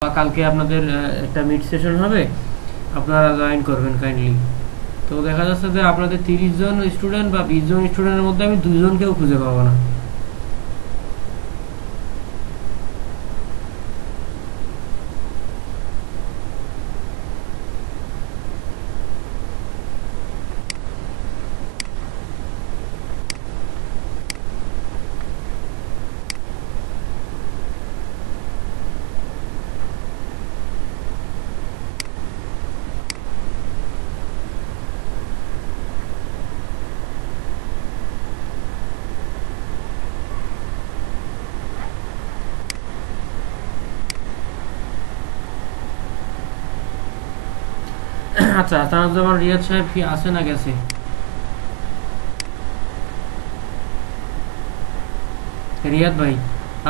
কালকে আপনাদের একটা মিট সেশন হবে, আপনারা জয়েন করবেন কাইন্ডলি। তো দেখা যাচ্ছে যে আপনাদের 30 জন স্টুডেন্ট বা 20 জন স্টুডেন্টের মধ্যে আমি 2 জনকেও খুঁজে পাবো না। আচ্ছা, তানজ্জামান রিয়াদ সাহেব কি আছে না গেছে? রিয়াদ ভাই,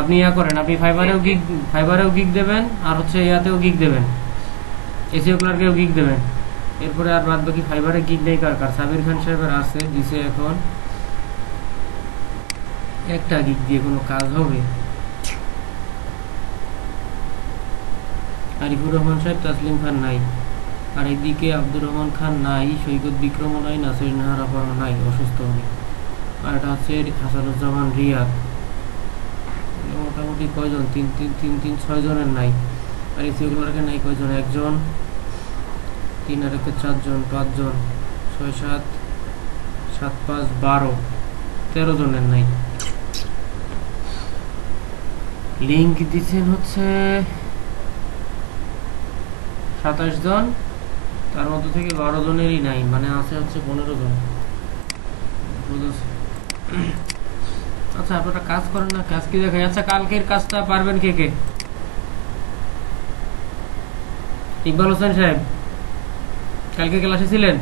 আপনি ইয়া করেন, আপনি ফাইবারেও গিগ দেবেন, আর হচ্ছে ইয়াতেও গিগ দেবেন, এসিও ক্লার্কেও গিগ দেবেন। এরপরে আর বাদ বাকি ফাইবারে গিগ নেই কার কার? সাবির খান সাহেবের আছে, দিছে। এখন একটা গিগ দিয়ে কোনো কাজ হবে? আরিফুর রহমান সাহেব, তাসলিম খান নাই, আর এদিকে আব্দুর রহমান খান নাই, সৈকত বিক্রমও নাই, নাসির নাহার আফারও নাই, অসুস্থ উনি। আর এটা হচ্ছে হাসানুজ্জামান রিয়াদ। মোটামুটি কয়জন? তিন তিন তিন তিন 6 জনের নাই। আর এসিগুলোকে নাই কয়জন? একজন, 3 আর 1 4 জন, 5 জন, 6 7 7 5 12, 13 জনের নাই। লিঙ্ক দিচ্ছেন হচ্ছে 27 জন, তার মধ্যে থেকে 12 জনেরই নাই, মানে আছে হচ্ছে 15 জন। আচ্ছা, আপনারা কাজ করেন না, কাজ কি দেখাই? আচ্ছা, কালকের কাজটা পারবেন কে কে? ইকবাল হোসেন সাহেব, কালকে ক্লাসে ছিলেন?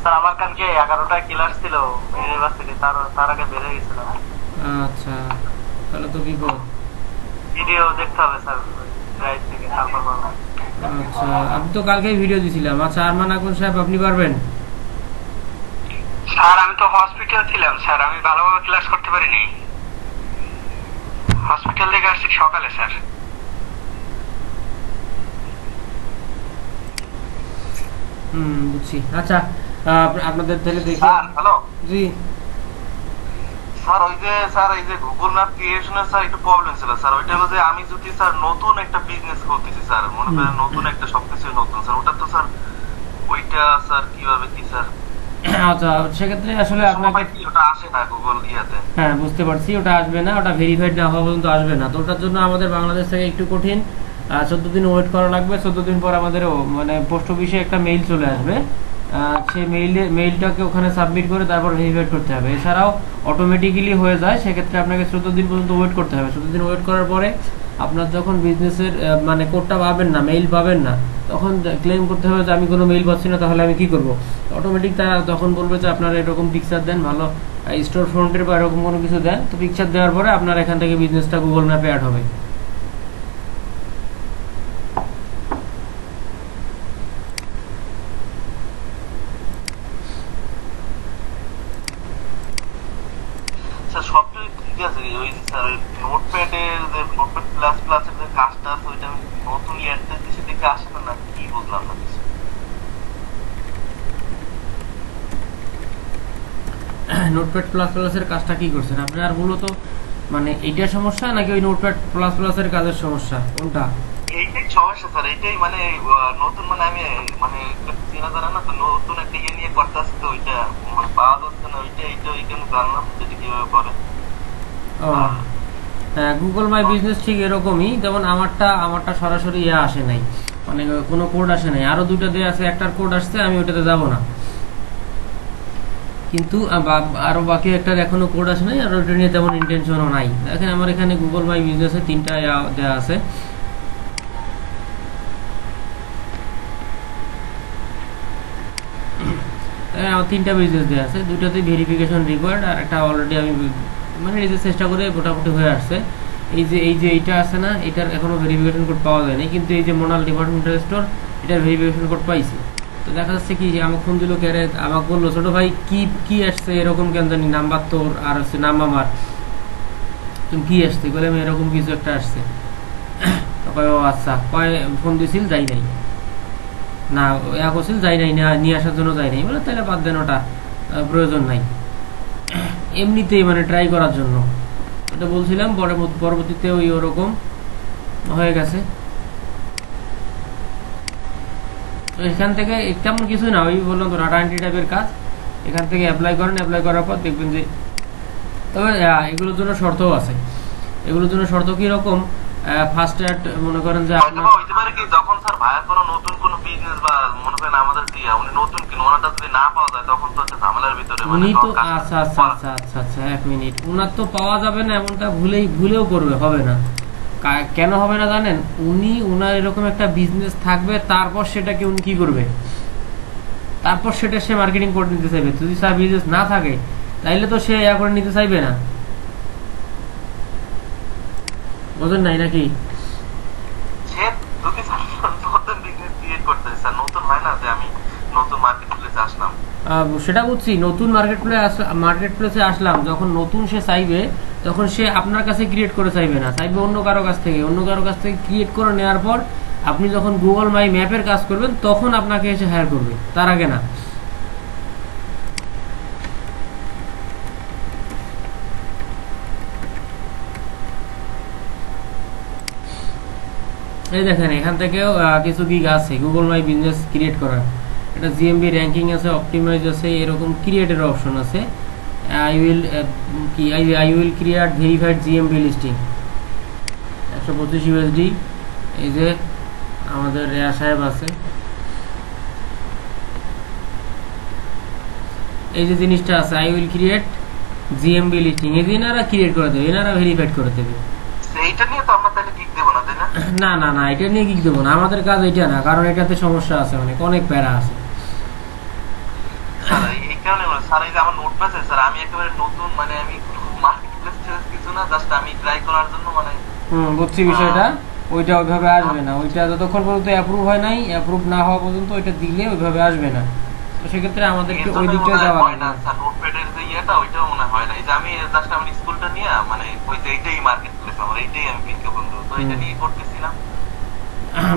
স্যার আমার কালকে 11টায় ক্লাস ছিল ইউনিভার্সিটি, তার আগে বের হয়ে গেছিলাম। আচ্ছা, তাহলে তো বিপদ। ভিডিও দেখতে হবে স্যার, ড্রাইভ থেকে তারপর করব। আচ্ছা, আমি তো কালকেই ভিডিও দিছিলাম। আচ্ছা, আরমান আকন সাহেব, আপনি পারবেন? স্যার আমি তো হসপিটাল ছিলাম স্যার, আমি ভালোভাবে ক্লাস করতে পারিনি। হসপিটাল থেকে আসছি সকালে স্যার। বুঝছি। আচ্ছা, আপনাদের তাহলে দেখি। Sir hello. জি স্যার ওই যে স্যার এই যে গুগল ম্যাপ ক্রিয়েশনের স্যার একটু প্রবলেম ছিল স্যার। ওইটা হলো যে আমি যদি স্যার নতুন একটা বিজনেস করতেছি স্যার, মনে করেন নতুন একটা সবকিছু নতুন স্যার, ওটা তো স্যার ওইটা স্যার কিভাবে কি স্যার? আচ্ছা, সেক্ষেত্রে আসলে আপনাকে, ওটা আসে না গুগল ইয়াতে। হ্যাঁ বুঝতে পারছি, ওটা আসবে না, ওটা ভেরিফাইড না হওয়া পর্যন্ত আসবে না। তো ওটার জন্য আমাদের বাংলাদেশ থেকে একটু কঠিন, 14 দিন ওয়েট করা লাগবে। 14 দিন পর আমাদের মানে পোস্ট অফিসে একটা মেইল চলে আসবে, সেই মেইলটাকে ওখানে সাবমিট করে তারপর ভেরিফাইড করতে হবে। এছাড়াও অটোমেটিক্যালি হয়ে যায়, সেক্ষেত্রে আপনাকে 14 দিন পর্যন্ত ওয়েট করতে হবে। 14 দিন ওয়েট করার পরে আপনার যখন বিজনেসের মানে কোডটা পাবেন না, মেইল পাবেন না, তখন ক্লেম করতে হবে যে আমি কোনো মেইল পাচ্ছি না, তাহলে আমি কি করব? অটোমেটিক তারা তখন বলবে যে আপনারা এরকম পিকচার দেন, ভালো স্টোর ফ্রন্টের বা এরকম কোনো কিছু দেন। তো পিকচার দেওয়ার পরে আপনার এখান থেকে বিজনেসটা গুগল ম্যাপে অ্যাড হবে। স্যার সবটাই ঠিক আছে, ওই স্যার নোটপ্যাডের যে নোটপ্যাড প্লাস প্লাসের যে কাজটা আছে ওইটা আমি নতুন অ্যাড্রেস দিছি দেখে আসে না, কি বুঝলাম না কিছু। নোটপ্যাড প্লাস প্লাসের কাজটা কি করছেন আপনি? আর মূলত মানে এইটার সমস্যা নাকি ওই নোটপ্যাড প্লাস প্লাসের কাজের সমস্যা, কোনটা? এইটাই সমস্যা স্যার, এইটাই মানে নতুন মানে আমি মানে চেনা জানা না তো, নতুন একটা ইয়ে নিয়ে করতে আসছি তো, ওইটা মানে পাওয়া যাচ্ছে না। ওইটা এইটা ওইখানে জানলাম যেটা কিভাবে করে। ও হ্যাঁ, গুগল মাই বিজনেস ঠিক এরকমই, যেমন আমারটা সরাসরি ইয়ে আসে নাই, মানে কোনো কোড আসে নাই। আরো দুইটা দেওয়া আছে, একটার কোড আসছে, আমি ওইটাতে যাব না, কিন্তু আরো বাকি একটার এখনো কোড আসে নাই, আর ওইটা নিয়ে তেমন ইন্টেনশনও নাই। দেখেন আমার এখানে গুগল মাই বিজনেসে 3টা দেওয়া আছে। আমার 3টা বিজনেস দেওয়া আছে, দুটাতেই ভেরিফিকেশন রিকোয়ার্ড, আর একটা অলরেডি আমি মানে নিজে চেষ্টা করে মোটামুটি হয়ে আসছে। এই যে এইটা আছে না, এটার এখনো ভেরিফিকেশন কোড পাওয়া যায়নি, কিন্তু এই যে মোনাল ডিপার্টমেন্টাল স্টোর, এটার ভেরিফিকেশন কোড পাইছি। তো দেখা যাচ্ছে কি, যে আমাকে ফোন দিল, কেরে আমাকে বললো, ছোট ভাই কি কি আসছে এরকম কেন জানি, নাম্বার তোর আর হচ্ছে নাম আমার। তুমি কি আসছে, বলে আমি এরকম কিছু একটা আসছে। তো কয় ও আচ্ছা, কয় ফোন দিছিল যাই নাই, না ইয়া করছিল যাই নাই, না নিয়ে আসার জন্য যাই নাই, বলে তাহলে বাদ দেন ওটা, প্রয়োজন নাই, এমনিতেই মানে ট্রাই করার জন্য এটা বলছিলাম। পরবর্তীতে ওই ওরকম হয়ে গেছে। তো এখান থেকে তেমন কিছু না, ওই বললাম তো ডাটা এন্ট্রি টাইপের কাজ, এখান থেকে অ্যাপ্লাই করেন, অ্যাপ্লাই করার পর দেখবেন যে, তবে এগুলোর জন্য শর্তও আছে। এগুলোর জন্য শর্ত কি রকম, ফার্স্ট অ্যাড মনে করেন যে আপনার হইতে পারে কি যখন স্যার ভাইয়ের কোনো নতুন কোনো বিজনেস বা মনে করেন আমাদের দিয়া উনি নতুন কিনে ওনাটা যদি না পাওয়া যায় তখন তো একটা ঝামেলার ভিতরে মানে উনি তো তখন কাজ আচ্ছা আচ্ছা আচ্ছা আচ্ছা আচ্ছা, এক মিনিট, উনার তো পাওয়া যাবে না এমনটা ভুলেও করবে, হবে না। কেন হবে না জানেন, উনার এরকম একটা বিজনেস থাকবে, তারপর সেটাকে উনি কি করবে, তারপর সেটা সে মার্কেটিং করে নিতে চাইবে। যদি তার বিজনেস না থাকে তাইলে তো সে ইয়া করে নিতে চাইবে না, বোঝেন নাই নাকি? সে যদি স্যার নতুন বিজনেস ক্রিয়েট করতে চায়, স্যার নতুন হয় না যে আমি নতুন মার্কেট প্লেসে আসলাম। সেটা বুঝছি, নতুন মার্কেট প্লেসে আসলাম, যখন নতুন সে চাইবে তখন সে আপনার কাছে ক্রিয়েট করে চাইবে না, চাইবে অন্য কারো কাছ থেকে। অন্য কারো কাছ থেকে ক্রিয়েট করে নেওয়ার পর আপনি যখন গুগল মাই ম্যাপের কাজ করবেন তখন আপনাকে এসে হায়ার করবে, তার আগে না। এই দেখেন এখান থেকেও কিছু গিগ আছে গুগল মাই বিজনেস ক্রিয়েট করার। এটা জিএমবি র্যাঙ্কিং আছে, অপটিমাইজ আছে, এরকম ক্রিয়েটের অপশন আছে। I will create verified GMB listing 125 USD. এই যে আমাদের রেয়া সাহেব আছে, এই যে জিনিসটা আছে I will create GMB listing, এই যে এনারা ক্রিয়েট করে দেবে, এনারা ভেরিফাইড করে দেবে। এইটা নিয়ে তো আমরা তাহলে কিক দেবো না, তাই না? না না না, এটা নিয়ে কিক দেবো না, আমাদের কাজ এটা না, কারণ এটাতে সমস্যা আছে, অনেক প্যারা আছে। স্যার এই কারণে স্যার এই যে আমার নোট আছে স্যার, আমি একেবারে নতুন মানে আমি মার্কেট প্লেস কিছু না, জাস্ট আমি ট্রাই করার জন্য মানে বুঝছি বিষয়টা। ওইটা ওইভাবে আসবে না, ওইটা যতক্ষণ পর্যন্ত অ্যাপ্রুভ হয় নাই, অ্যাপ্রুভ না হওয়া পর্যন্ত ওইটা দিলে ওইভাবে আসবে না। তো সেক্ষেত্রে আমাদেরকে ওই দিকটা যাওয়া হয় লাগবে না না। স্যার, নোটপ্যাডের যে ইয়েটা ওইটাও মনে হয় না। এই যে আমি জাস্ট আমার স্কুলটা নিয়ে মানে ওই যে এইটাই মার্কেট প্লেস, আমার এইটাই আমি বিজ্ঞাপন বন্ধু, তো এটা নিয়ে করতেছিলাম।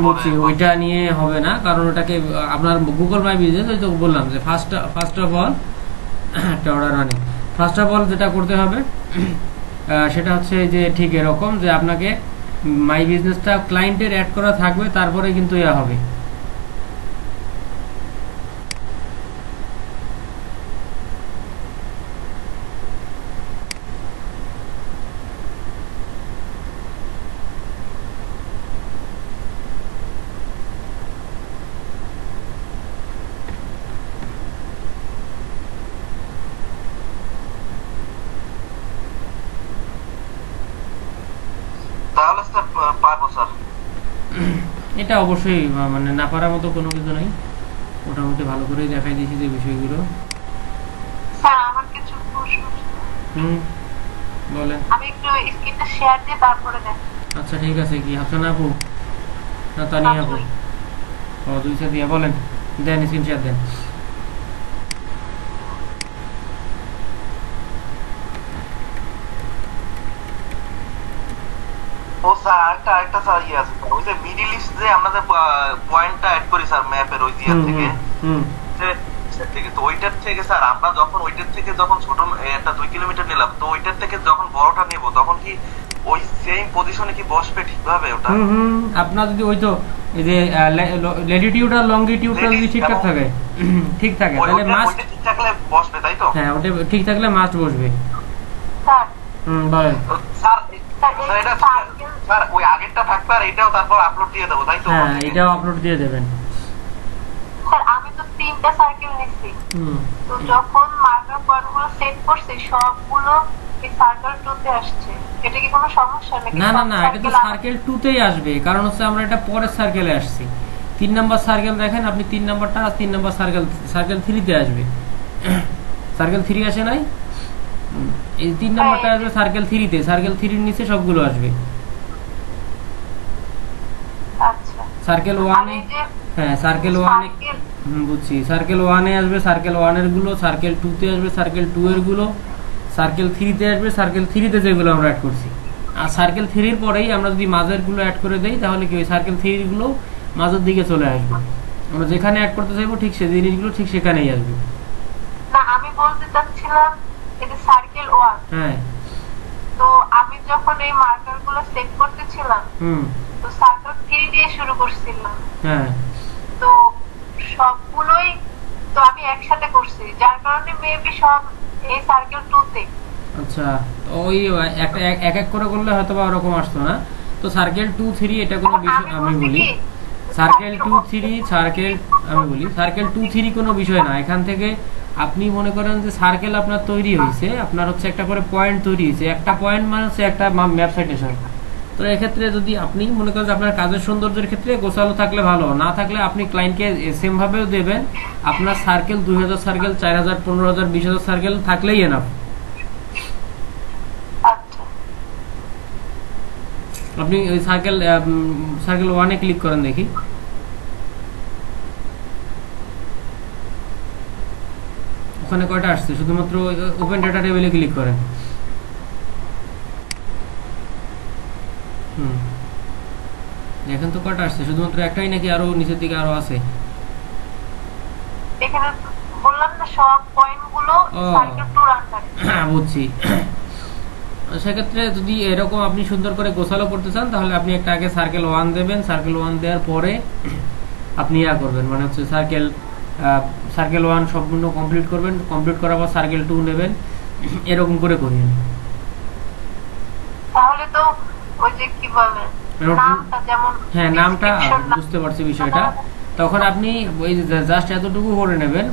বলছি ওইটা নিয়ে হবে না, কারণ ওটাকে আপনার গুগল মাই বিজনেস, ওই তো বললাম যে ফার্স্ট অফ অল একটা order running, first of all যেটা করতে হবে সেটা হচ্ছে যে ঠিক এরকম যে আপনাকে মাই বিজনেসটা ক্লায়েন্টের অ্যাড করা থাকবে, তারপরে কিন্তু ইয়া হবে। তাহলে স্যার পারবো স্যার। এটা অবশ্যই মানে না পারার মতো কোনো কিছু নাই, মোটামুটি ভালো করেই দেখাই দিয়েছি যে বিষয়গুলো। স্যার আমার কিছু প্রশ্ন ছিল। বলেন। আমি একটু স্ক্রিনটা শেয়ার দিয়ে তারপরে দেন। আচ্ছা ঠিক আছে, কি হাসান আপু না তানিয়া আপু? ও দুইটা দিয়া বলেন, দেন স্ক্রিন শেয়ার দেন। ও স্যার আরেকটা স্যার ইয়ে আছে স্যার, ওই যে মিডিল ইস্ট যে আমরা যে পয়েন্টটা অ্যাড করি স্যার ম্যাপের ওই ইয়ে থেকে থেকে, তো ওইটার থেকে স্যার আমরা যখন ওইটার থেকে যখন ছোট একটা 2 কিলোমিটার নিলাম, তো ওইটার থেকে যখন বড়টা নেব তখন কি ওই সেম পজিশনে কি বসবে ঠিকভাবে ওটা? আপনার যদি ওই তো এই যে ল্যাটিটিউড আর লংগিটিউডটা যদি ঠিকঠাক থাকে, ঠিক থাকে তাহলে মাস্ট ওইটা ঠিক থাকলে বসবে, তাই তো? হ্যাঁ ওটা ঠিক থাকলে মাস্ট বসবে। স্যার বলেন। স্যার এটা স্যার ওই আগেরটা থাকবে আর এটাও তারপর আপলোড দিয়ে দেবো, তাই তো? হ্যাঁ এটাও আপলোড দিয়ে দেবেন। স্যার আমি তো 3টা সার্কেল নিছি, তো যখন মার্কার পয়েন্টগুলো সেট করছি সবগুলো এই সার্কেল 2 তে আসছে, এটা কি কোনো সমস্যা নাকি? না না না, এটা তো সার্কেল 2 তেই আসবে, কারণ হচ্ছে আমরা এটা পরের সার্কেলে আসছি। 3 নাম্বার সার্কেল দেখেন আপনি, 3 নাম্বারটা 3 নাম্বার সার্কেল 3 তে আসবে। সার্কেল 3 আসে নাই, এই 3 নাম্বারটা আসবে সার্কেল 3 তে, সার্কেল 3 এর নিচে সবগুলো আসবে। আচ্ছা সার্কেল 1 এ, হ্যাঁ সার্কেল 1 এ, বুঝছি, সার্কেল 1 এ আসবে সার্কেল 1 এর গুলো, সার্কেল 2 তে আসবে সার্কেল 2 এর গুলো, সার্কেল 3 তে আসবে সার্কেল 3 তে যেগুলো আমরা অ্যাড করছি। আর সার্কেল 3 এর পরেই আমরা যদি মাঝের গুলো অ্যাড করে দেই তাহলে কি ওই সার্কেল 3 গুলো মাঝের দিকে চলে আসবে। আমরা যেখানে অ্যাড করতে চাইবো ঠিক সেই জিনিসগুলো ঠিক সেখানেই আসবে। না আমি বলতে চাচ্ছিলাম এই যে সার্কেল 1, হ্যাঁ তো আমি যখন এই মার্কার গুলো সেট করতেছিলাম তো সার্কেল 3 দিয়ে শুরু করছিলাম, হ্যাঁ তো সবগুলোই তো আমি একসাথে করছি, যার কারণে মেবি সব এই সার্কেল 2 তে। আচ্ছা, ওই একটা এক এক করে করলে হয়তো বা ওরকম আসতো না। তো সার্কেল 2 3 এটা কোনো বিষয় আমি বলি, সার্কেল 2 3 সার্কেল আমি বলি সার্কেল 2 3 কোনো বিষয় না। এখান থেকে আপনি মনে করেন যে সার্কেল আপনার তৈরি হয়েছে, আপনার হচ্ছে একটা করে পয়েন্ট তৈরি হয়েছে, একটা পয়েন্ট মানে হচ্ছে একটা ম্যাপ সাইটেশন। তো এক্ষেত্রে যদি আপনি মনে করেন যে আপনার কাজের সৌন্দর্যের ক্ষেত্রে গোছালো থাকলে ভালো, না থাকলে আপনি ক্লায়েন্টকে সেম ভাবেও দেবেন। আপনার সার্কেল 2000 সার্কেল 4000 15000 20000 সার্কেল থাকলেই এনাফ। আচ্ছা আপনি ওই সার্কেল 1 এ ক্লিক করেন দেখি। ওখানে কয়টা আসছে? শুধুমাত্র ওপেন ডাটা টেবিলে ক্লিক করেন। দেখেন তো কয়টা আসছে? শুধুমাত্র একটাই নাকি আরো নিচের দিকে আরো আছে? এখানে বললাম না সব পয়েন্টগুলো সার্কেল 2 রান করে। বুঝছি। সেক্ষেত্রে যদি এরকম আপনি সুন্দর করে গোছালো করতে চান তাহলে আপনি একটা আগে সার্কেল 1 দেবেন, সার্কেল 1 দেওয়ার পরে আপনি ইয়া করবেন, মানে হচ্ছে সার্কেল 1 সম্পূর্ণ কমপ্লিট করবেন, কমপ্লিট করার পর সার্কেল 2 নেবেন, এরকম করে করিয়েন। তাহলে তো ওই যে কি বলে নামটা, যেমন হ্যাঁ নামটা বুঝতে পারছি বিষয়টা। তখন আপনি ওই জাস্ট এতটুকু করে নেবেন,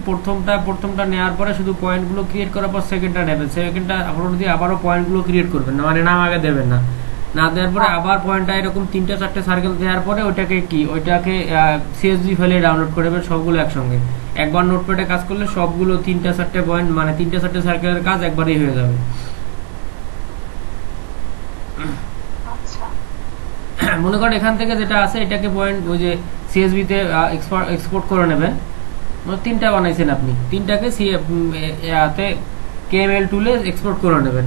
প্রথমটা নেওয়ার পরে শুধু পয়েন্টগুলো ক্রিয়েট করার পর সেকেন্ডটা নেবেন, সেকেন্ডটা আপলোড দিয়ে আবারও পয়েন্টগুলো ক্রিয়েট করবেন না, মানে নাম আগে দেবেন না। না দেওয়ার পরে আবার পয়েন্টটা এরকম 3টা 4টে সার্কেল দেওয়ার পরে ওইটাকে সিএসভি ফাইলে ডাউনলোড করে নেবেন সবগুলো একসঙ্গে। একবার নোটপ্যাডে কাজ করলে সবগুলো 3টা 4টে পয়েন্ট মানে 3টা 4টে সার্কেলের কাজ একবারই হয়ে যাবে। মনে করেন এখান থেকে যেটা আছে এটাকে পয়েন্ট ওই যে সিএসভি তে এক্সপোর্ট করে নেবেন। 3টা বানাইছেন আপনি, 3টাকে কেএমএল টুলে এক্সপোর্ট করে নেবেন।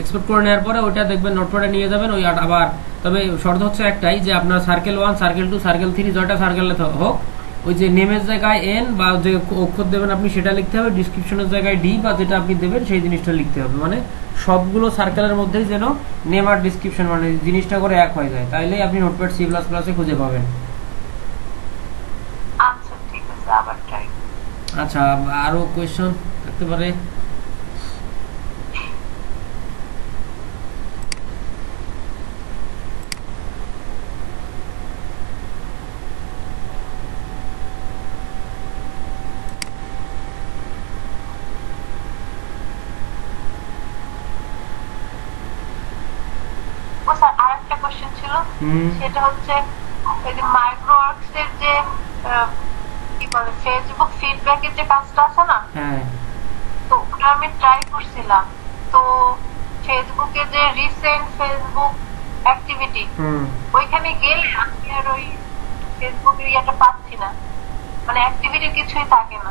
এক্সপোর্ট করে নেওয়ার পরে ওইটা দেখবেন নোটপ্যাডে নিয়ে যাবেন ওই আবার। তবে শর্ত হচ্ছে একটাই যে আপনার সার্কেল 1 সার্কেল 2 সার্কেল 3 যটা সার্কেলে হোক ওই যে নেমের জায়গায় এন বা যে অক্ষর দেবেন আপনি সেটা লিখতে হবে, ডিসক্রিপশনের জায়গায় ডি বা যেটা আপনি দেবেন সেই জিনিসটা লিখতে হবে, মানে সবগুলো সার্কেলের মধ্যেই যেন নেম আর ডিসক্রিপশন মানে জিনিসটা করে এক হয়ে যায়, তাইলেই আপনি নোটপ্যাড সি প্লাস প্লাসে খুঁজে পাবেন। আচ্ছা ঠিক আছে, আবার ট্রাই। আচ্ছা, আরো কোয়েশ্চন থাকতে পারে? আরেকটা কোশ্চেন ছিল, সেটা হচ্ছে এই যে মাইক্রোওয়ার্কস এর যে কি বলে ফেসবুক ফিডব্যাকের যে কাজটা আছে না, তো ওটা আমি ট্রাই করছিলাম। তো ফেসবুকে যে রিসেন্ট ফেসবুক অ্যাক্টিভিটি ওইখানে গেলে আমি আর ওই ফেসবুকের ইয়েটা পাচ্ছি না, মানে অ্যাক্টিভিটির কিছুই থাকে না।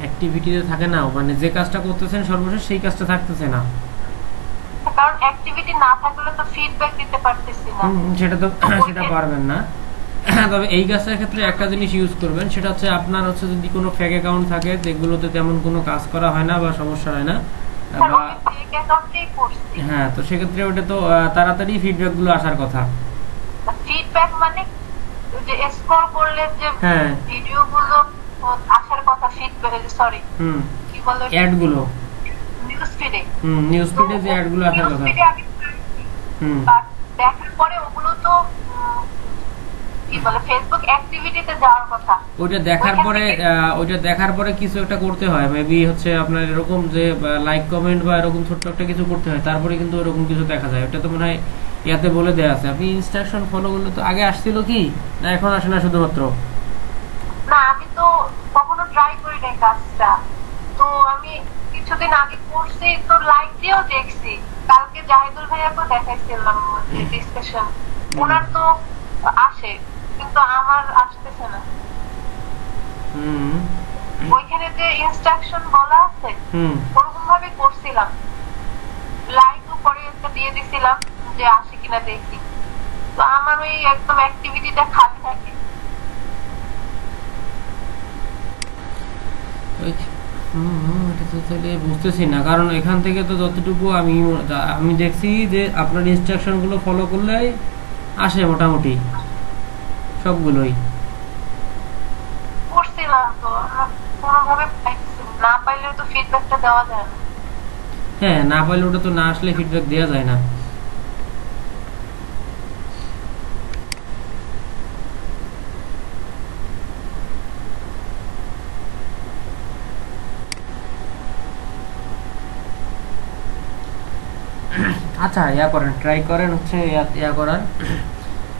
অ্যাক্টিভিটিতে থাকে না মানে যে কাজটা করতেছেন সর্বশেষ সেই কাজটা থাকতেছে না, কারণ অ্যাক্টিভিটি না থাকলে তো ফিডব্যাক দিতে পারতেছি না। সেটা পারবেন না। তবে এই কাজটার ক্ষেত্রে একটা জিনিস ইউজ করবেন, সেটা হচ্ছে আপনার হচ্ছে যদি কোনো ফেক অ্যাকাউন্ট থাকে যেগুলোতে তেমন কোনো কাজ করা হয় না বা সমস্যা হয় না, হ্যাঁ তো সেক্ষেত্রে ওটা তো তাড়াতাড়ি ফিডব্যাক গুলো আসার কথা। ফিডব্যাক মানে যে স্ক্রল করলে যে ভিডিওগুলো আসার কথা, ফিডব্যাক সরি কি বলে অ্যাড গুলো নিউজ ফিডে যে অ্যাড গুলো আসার কথা, দেখার পরে ওগুলো তো কি বলে ফেসবুক অ্যাক্টিভিটিতে যাওয়ার কথা। ওইটা দেখার পরে কিছু একটা করতে হয়, মেবি হচ্ছে আপনার এরকম যে লাইক কমেন্ট বা এরকম ছোট্ট একটা কিছু করতে হয়, তারপরে কিন্তু এরকম কিছু দেখা যায়। ওটা তো মনে হয় ইয়াতে বলে দেয়া আছে। আপনি ইনস্ট্রাকশন ফলো করলে তো আগে আসছিল কি না এখন আসে না শুধুমাত্র? না আমি তো কখনো ট্রাই করি নাই কাজটা, তো আমি কিছুদিন আগে করছি, তো লাইক দিয়েও দেখছি। কালকে জাহিদুল ভাইয়াকে দেখাইছিলাম ডিসকাশন, ওনার তো আসে কিন্তু আমার আসতেছে না। ওইখানে যে ইনস্ট্রাকশন বলা আছে ওরকম ভাবে করছিলাম, লাইকও করে একটা দিয়ে দিছিলাম যে আসে কিনা দেখি, তো আমার ওই একদম অ্যাক্টিভিটিটা খালি থাকে। এটা তো তাহলে বুঝতেছি না, কারণ এখান থেকে তো যতটুকু আমি দেখছি যে আপনার ইনস্ট্রাকশন গুলো ফলো করলে আসে মোটামুটি সবগুলোই। করছিলাম তো, কোনোভাবে পাইছি না, পাইলে তো ফিডব্যাকটা দেওয়া যায় না। হ্যাঁ, না পাইলে ওটা তো না আসলে ফিডব্যাক দেওয়া যায় না। আচ্ছা, ট্রাই করেন হচ্ছে করার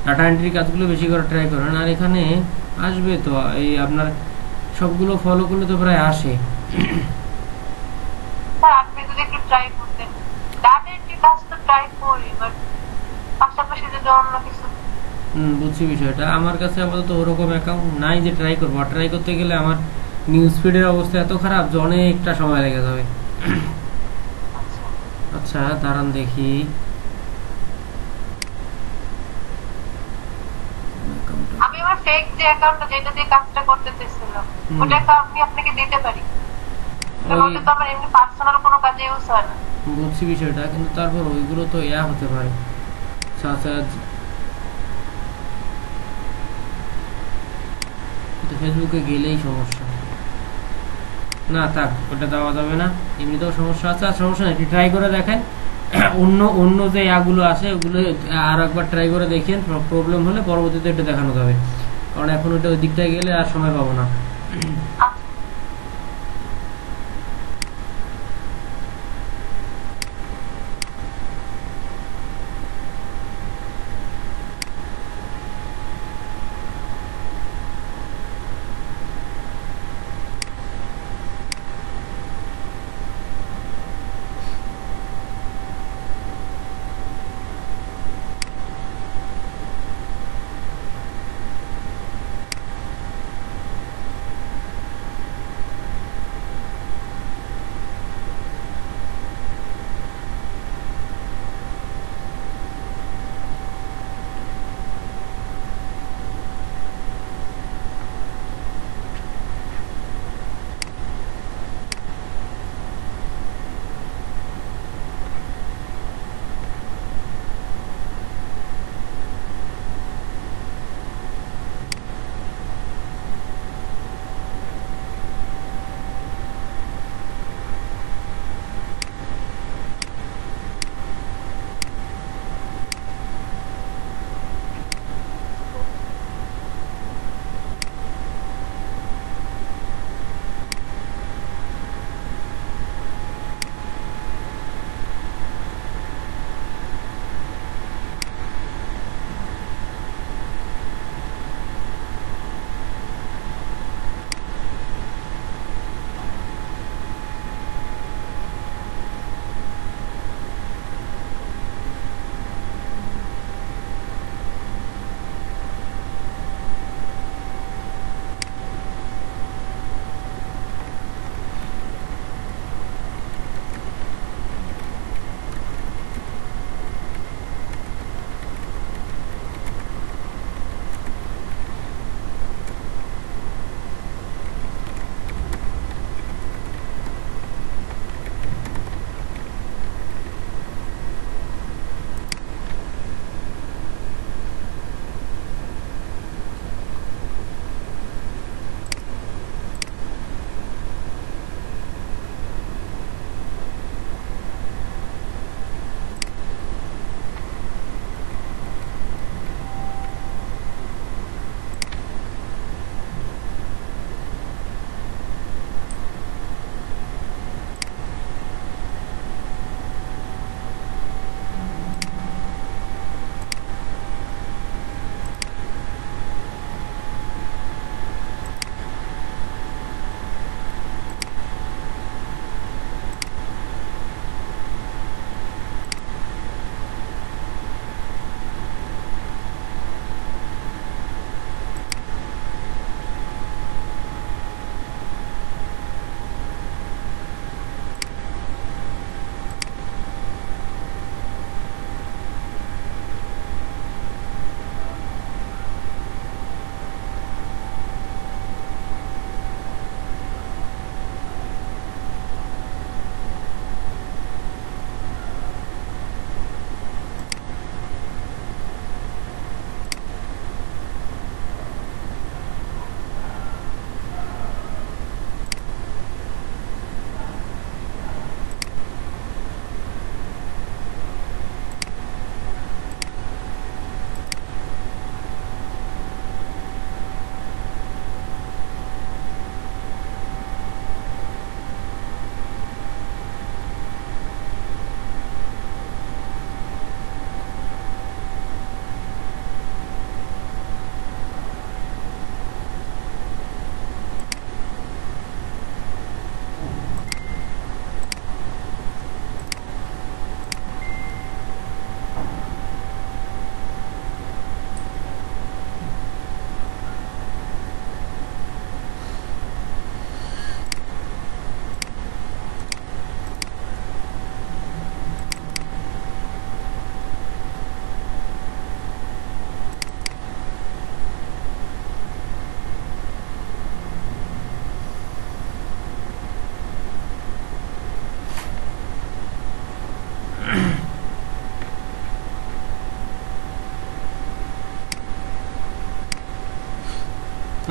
ডাটা এন্ট্রি কাজগুলো বেশি করে ট্রাই করেন। আর এখানে আসবে তো, এই আপনার সবগুলো ফলো করলে তো প্রায় আসে। স্যার আপনি যদি একটু ট্রাই করতেন, ডাটা এন্ট্রি কাজ তো ট্রাই করি, বাট পাশাপাশি যদি অন্য কিছু। বুঝছি বিষয়টা। আমার কাছে আপাতত ওরকম অ্যাকাউন্ট নাই যে ট্রাই করবো। আর ট্রাই করতে গেলে আমার নিউজ ফিডের অবস্থা এত খারাপ যে অনেকটা সময় লেগে যাবে। আচ্ছা দাঁড়ান দেখি। আমি আমার ফেক যে অ্যাকাউন্টটা যেটা দিয়ে কাজটা করতে চেয়েছিলাম, ওটা তো আমি আপনাকে দিতে পারি, ওটা তো আমার এমনি পার্সোনাল কোনো কাজে ইউজ হয় না। বুঝছি বিষয়টা, কিন্তু তারপর ওইগুলো তো হতে পারে। ফেসবুকে গেলেই সমস্যা। না থাক, ওটা দেওয়া যাবে না, এমনিতেও সমস্যা আছে। আর সমস্যা নেই, ট্রাই করে দেখেন। অন্য অন্য যে ইয়াগুলো আছে ওগুলো আর একবার ট্রাই করে দেখেন। প্রবলেম হলে পরবর্তীতে এটা দেখানো যাবে, কারণ এখন ওটা ওই দিকটায় গেলে আর সময় পাবো না।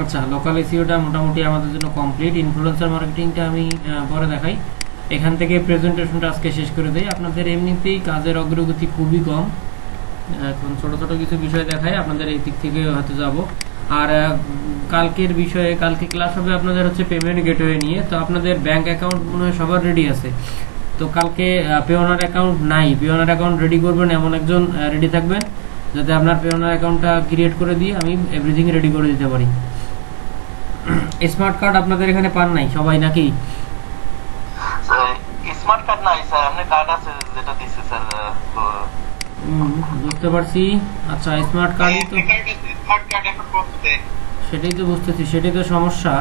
আচ্ছা, লোকাল এসইওটা মোটামুটি আমাদের জন্য কমপ্লিট। ইনফ্লুয়েন্সার মার্কেটিংটা আমি পরে দেখাই। এখান থেকে প্রেজেন্টেশনটা আজকে শেষ করে দেই। আপনাদের এমনিতেই কাজের অগ্রগতি খুবই কম, এখন ছোট ছোট কিছু বিষয় দেখাই, আপনাদের এই দিক থেকে হয়তো যাব। আর কালকের বিষয়ে, কালকে ক্লাস হবে আপনাদের হচ্ছে পেমেন্ট গেটওয়ে নিয়ে। তো আপনাদের ব্যাংক অ্যাকাউন্ট মনে হয় সবার রেডি আছে, তো কালকে পেওনার অ্যাকাউন্ট নাই, পেওনার অ্যাকাউন্ট রেডি করবেন এমন একজন রেডি থাকবেন, যাতে আপনার পেওনার অ্যাকাউন্টটা ক্রিয়েট করে দিয়ে আমি এভরিথিং রেডি করে দিতে পারি। স্মার্ট কার্ড আপনাদের এখানে পান নাই সবাই নাকি? স্মার্ট কার্ড নাই স্যার, আপনি কার্ড আছে যেটা দিছে স্যার। বুঝতে পারছি। আচ্ছা, স্মার্ট কার্ডই তো, স্মার্ট কার্ড এখন করতে, সেটাই তো বুঝতেছি, সেটাই তো সমস্যা।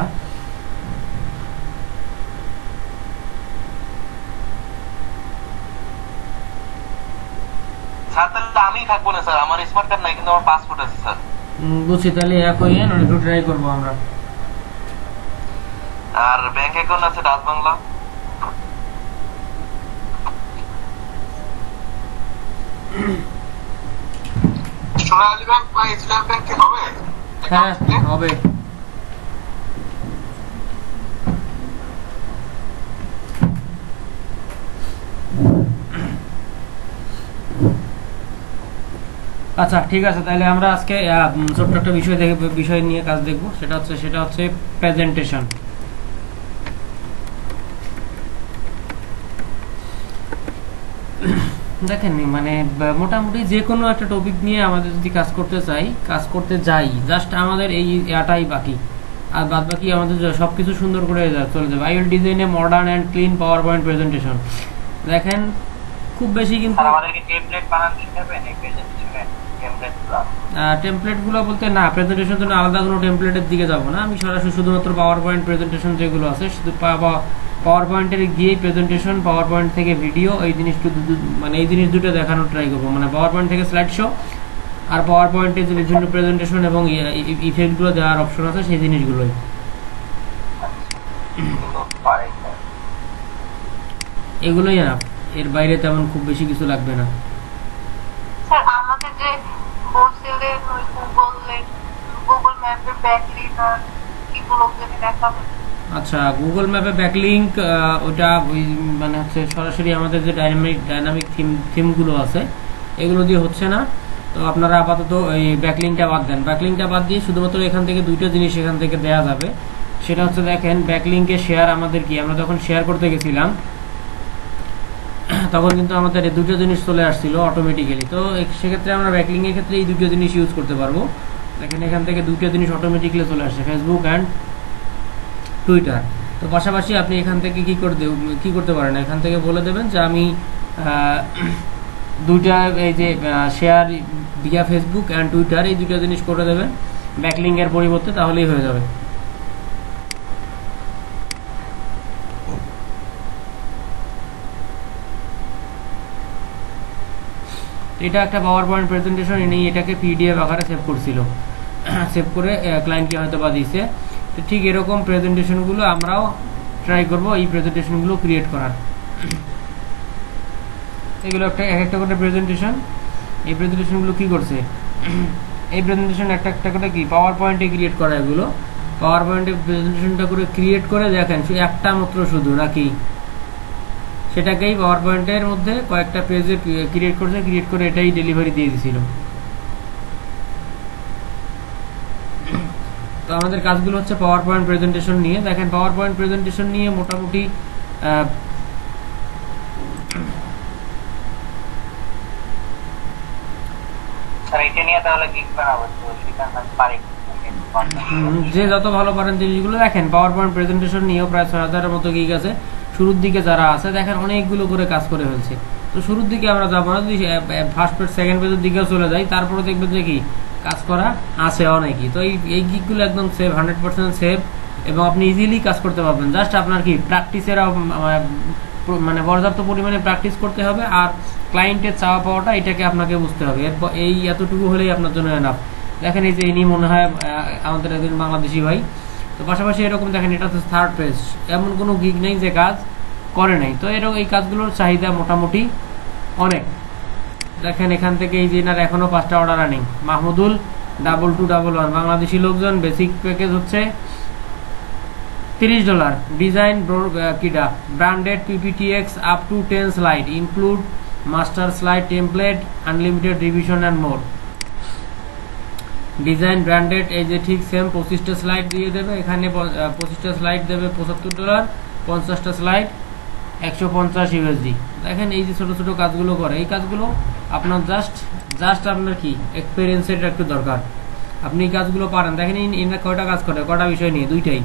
স্যার তাহলে আমি থাকবো না স্যার, আমার স্মার্ট কার্ড নাই কিন্তু আমার পাসপোর্ট আছে স্যার। বুঝছি, তাহলে এক হয়ে একটু ট্রাই করবো আমরা। আর ব্যাংক অ্যাকাউন্ট আছে ডাচ বাংলা। সোনালী ব্যাংক বা ইসলাম ব্যাংক কি হবে? হ্যাঁ হবে। আচ্ছা ঠিক আছে, তাহলে আমরা আজকে ছোট্ট একটা বিষয় নিয়ে কাজ দেখব, সেটা হচ্ছে প্রেজেন্টেশন। দেখেন, মানে মোটামুটি যে কোনো একটা টপিক নিয়ে আমাদের যদি কাজ করতে যাই, জাস্ট আমাদের এই এটাই বাকি, আর বাদ বাকি আমাদের সবকিছু সুন্দর করে চলে যাবে। I will design a modern and clean power point presentation. দেখেন খুব বেশি কিন্তু আমাদেরকে টেমপ্লেট বানাতে দিতে হবে না প্রেজেন্টেশনে। টেমপ্লেট গুলো বলতে না, প্রেজেন্টেশন জন্য আলাদা কোনো টেমপ্লেটের দিকে যাব না, আমি সরাসরি শুধুমাত্র পাওয়ার পয়েন্ট প্রেজেন্টেশন যেগুলো আছে শুধু পাওয়ার পয়েন্টের গিয়ে প্রেজেন্টেশন, পাওয়ার পয়েন্ট থেকে ভিডিও, এই জিনিসটা মানে এই জিনিস দুটো দেখানোর ট্রাই করবো। মানে পাওয়ার পয়েন্ট থেকে স্লাইড শো আর পাওয়ার পয়েন্টে যে বিভিন্ন প্রেজেন্টেশন এবং ইফেক্টগুলো দেওয়ার অপশন আছে সেই জিনিসগুলোই। এগুলোই না, এর বাইরে তেমন খুব বেশি কিছু লাগবে না। স্যার আমাদের যে হোলসেলের ওই গুগল ম্যাপের ব্যাকলিংক আর কিগুলো যদি দেখাবেন। আচ্ছা, গুগল ম্যাপে ব্যাকলিংক ওটা ওই মানে হচ্ছে সরাসরি আমাদের যে ডাইনামিক থিমগুলো আছে এগুলো দিয়ে হচ্ছে না। তো আপনারা আপাতত এই ব্যাকলিংকটা বাদ দেন, ব্যাকলিংকটা বাদ দিয়ে শুধুমাত্র এখান থেকে দুইটা জিনিস এখান থেকে দেওয়া যাবে। সেটা হচ্ছে দেখেন, ব্যাকলিংকে শেয়ার আমাদের কি, আমরা যখন শেয়ার করতে গেছিলাম তখন কিন্তু আমাদের এই দুটো জিনিস চলে আসছিল অটোমেটিক্যালি। তো সেক্ষেত্রে আমরা ব্যাকলিংকের ক্ষেত্রে এই দুটো জিনিস ইউজ করতে পারবো। দেখেন এখান থেকে দুটো জিনিস অটোমেটিক্যালি চলে আসছে, ফেসবুক অ্যান্ড টুইটার। তো পাশাপাশি আপনি এখান থেকে কি করতে পারেন, এখান থেকে বলে দেবেন যে আমি দুইটা এই যে share via Facebook and Twitter, এই দুটো জিনিস করে দেবেন ব্যাকলিংকের পরিবর্তে, তাহলেই হয়ে যাবে। এটা একটা পাওয়ার পয়েন্ট প্রেজেন্টেশন, ইনি এটাকে পিডিএফ আকারে সেভ করছিল, সেভ করে ক্লায়েন্টকে হয়তো বা দিয়েছে। তো ঠিক এরকম প্রেজেন্টেশনগুলো আমরাও ট্রাই করব এই প্রেজেন্টেশনগুলো ক্রিয়েট করার। এগুলো একটা করে প্রেজেন্টেশন। এই প্রেজেন্টেশনগুলো কি করছে, এই প্রেজেন্টেশন একটা করে কি পাওয়ার পয়েন্টে ক্রিয়েট করা, এগুলো পাওয়ার পয়েন্টে প্রেজেন্টেশনটা করে ক্রিয়েট করে দেখেন একটা মাত্র শুধু নাকি, সেটাকেই পাওয়ার পয়েন্টের মধ্যে কয়েকটা পেজে ক্রিয়েট করে এটাই ডেলিভারি দিয়ে দিয়েছিল। তো আমাদের কাজগুলো হচ্ছে পাওয়ার পয়েন্ট প্রেজেন্টেশন নিয়ে। দেখেন পাওয়ার পয়েন্ট প্রেজেন্টেশন নিয়ে মোটামুটি যে যত ভালো পারেন জিনিসগুলো। দেখেন পাওয়ার পয়েন্ট প্রেজেন্টেশন নিয়েও প্রায় 6000-এর মতো গিগ আছে। শুরুর দিকে যারা আছে দেখেন অনেকগুলো করে কাজ করে ফেলছে। তো শুরুর দিকে আমরা যাবো না, যদি ফার্স্ট পেজ সেকেন্ড পেজের দিকেও চলে যাই, তারপরে দেখবেন যে কি কাজ করা আছে অনেকই। তো এই গিগগুলো একদম সেভ, 100% সেভ, এবং আপনি ইজিলি কাজ করতে পারবেন। জাস্ট আপনার কি প্র্যাকটিসের মানে পর্যাপ্ত পরিমাণে প্র্যাকটিস করতে হবে, আর ক্লায়েন্টের চাওয়া পাওয়াটা এটাকে আপনাকে বুঝতে হবে। এরপর এই এতটুকু হলেই আপনার জন্য এনাফ। দেখেন এই যে ইনি মনে হয় আমাদের একজন বাংলাদেশি ভাই। তো পাশাপাশি এরকম দেখেন এটা হচ্ছে থার্ড পেজ, এমন কোনো গিগ নেই যে কাজ করে নাই। তো এরকম এই কাজগুলোর চাহিদা মোটামুটি অনেক। দেখেন এখান থেকে এই যে এনার এখনো 5টা অর্ডার রানিং, মাহমুদুল $2211 বাংলাদেশি লোকজন। বেসিক প্যাকেজ হচ্ছে $30। ডিজাইন কিটা branded PPTX up to 10 slide include master slide template unlimited revision and more. Design branded, এই যে ঠিক সেম 25টা স্লাইড দিয়ে দেবে এখানে। 25টা স্লাইড দেবে $75, 50টা স্লাইড $150 দেখেন এই যে ছোট ছোট কাজগুলো করে, এই কাজগুলো আপনার জাস্ট আপনার কি এক্সপিরিয়েন্সের একটু দরকার, আপনি এই কাজগুলো পারেন। দেখেন ইনরা কয়টা কাজ করে, কয়টা বিষয় নিয়ে, দুইটাই।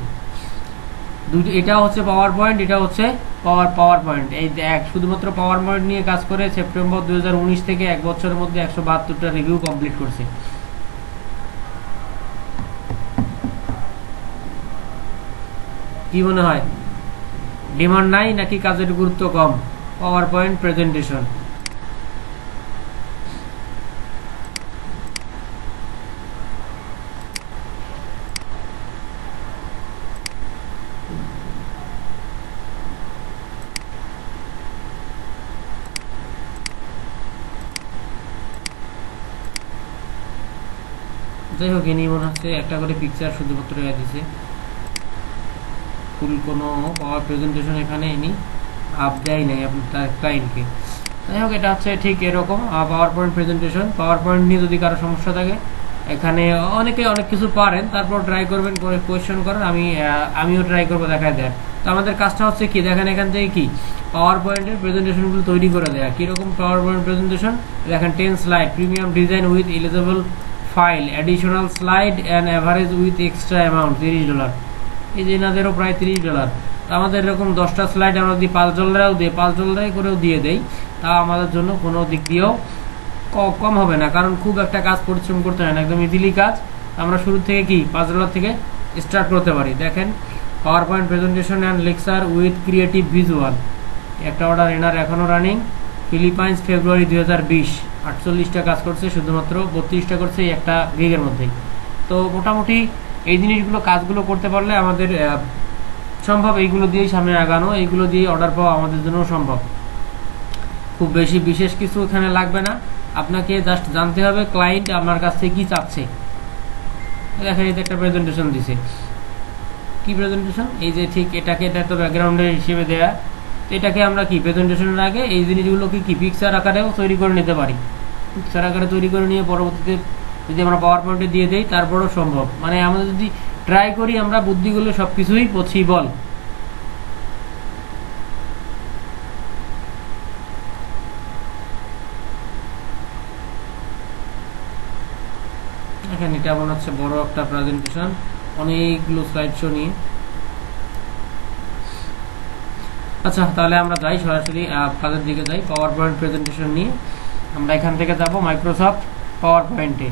এটা হচ্ছে পাওয়ার পয়েন্ট, এটা হচ্ছে পাওয়ার পয়েন্ট। এই শুধুমাত্র পাওয়ার পয়েন্ট নিয়ে কাজ করে সেপ্টেম্বর 2019 থেকে 1 বছরের মধ্যে 172টা রিভিউ কমপ্লিট করছে। কি মনে হয়, ডিমান্ড নাই নাকি কাজের গুরুত্ব কম? Power point presentation. যাই হোক, ইনি মনে হচ্ছে একটা করে পিকচার শুধুমাত্র দিছে, ফুল কোনো পাওয়ার প্রেজেন্টেশন এখানে ইনি আপ দেয় নাই আপনার ক্লায়েন্টকে। যাই হোক, এটা হচ্ছে ঠিক এরকম power point presentation. Power point নিয়ে যদি কারো সমস্যা থাকে, এখানে অনেকে অনেক কিছু পারেন, তারপর ট্রাই করবেন, করে কোয়েশ্চেন করেন, আমিও ট্রাই করবো দেখায় দেয়। তো আমাদের কাজটা হচ্ছে কি, দেখেন এখান থেকে কি পাওয়ার পয়েন্টের প্রেজেন্টেশনগুলো তৈরি করে দেয়। কীরকম পাওয়ার পয়েন্ট প্রেজেন্টেশন, দেখেন 10 slide premium design with eligible file additional slide and average with extra amount $30। এই যে এনাদেরও প্রায় $30। তো আমাদের এরকম 10টা স্লাইড আমরা যদি $5 দিই, $5 করেও দিয়ে দেই, তা আমাদের জন্য কোনো দিক দিয়েও কম হবে না, কারণ খুব একটা কাজ পরিশ্রম করতে হয় না, একদম ইজিলি কাজ। আমরা শুরু থেকে কি $5 থেকে স্টার্ট করতে পারি। দেখেন power point presentation and lecture with creative visual, একটা অর্ডার এনার এখনও রানিং। ফিলিপাইন্স ফেব্রুয়ারি 2020, 48টা কাজ করছে, শুধুমাত্র 32টা করছে এই একটা গিগের মধ্যেই। তো মোটামুটি এই জিনিসগুলো কাজগুলো করতে পারলে আমাদের সম্ভব, এইগুলো দিয়েই সামনে আগানো, এইগুলো দিয়ে অর্ডার পাওয়া আমাদের জন্য সম্ভব। খুব বেশি বিশেষ কিছু এখানে লাগবে না, আপনাকে জাস্ট জানতে হবে ক্লায়েন্ট আপনার কাছ থেকে কি চাচ্ছে। দেখেন এই যে একটা প্রেজেন্টেশন দিছে, কি প্রেজেন্টেশন, এই যে ঠিক এটাকে, এটা তো ব্যাকগ্রাউন্ডের হিসেবে দেয়া, তো এটাকে আমরা কি প্রেজেন্টেশনের আগে এই জিনিসগুলোকে কি পিকচার আকারেও তৈরি করে নিতে পারি। পিকচার আকারে তৈরি করে নিয়ে পরবর্তীতে যদি আমরা পাওয়ার পয়েন্টে দিয়ে দেই, তারপরও সম্ভব। মানে আমরা যদি ট্রাই করি, আমরা বুদ্ধিগুলো সব কিছুই পসিবল। এখানে এটা মনে হচ্ছে বড় একটা প্রেজেন্টেশন, অনেকগুলো স্লাইড শো নিয়ে। আচ্ছা, তাহলে আমরা যাই সরাসরি কাজের দিকে যাই। পাওয়ার পয়েন্ট প্রেজেন্টেশন নিয়ে আমরা এখান থেকে যাব মাইক্রোসফট পাওয়ার পয়েন্টে।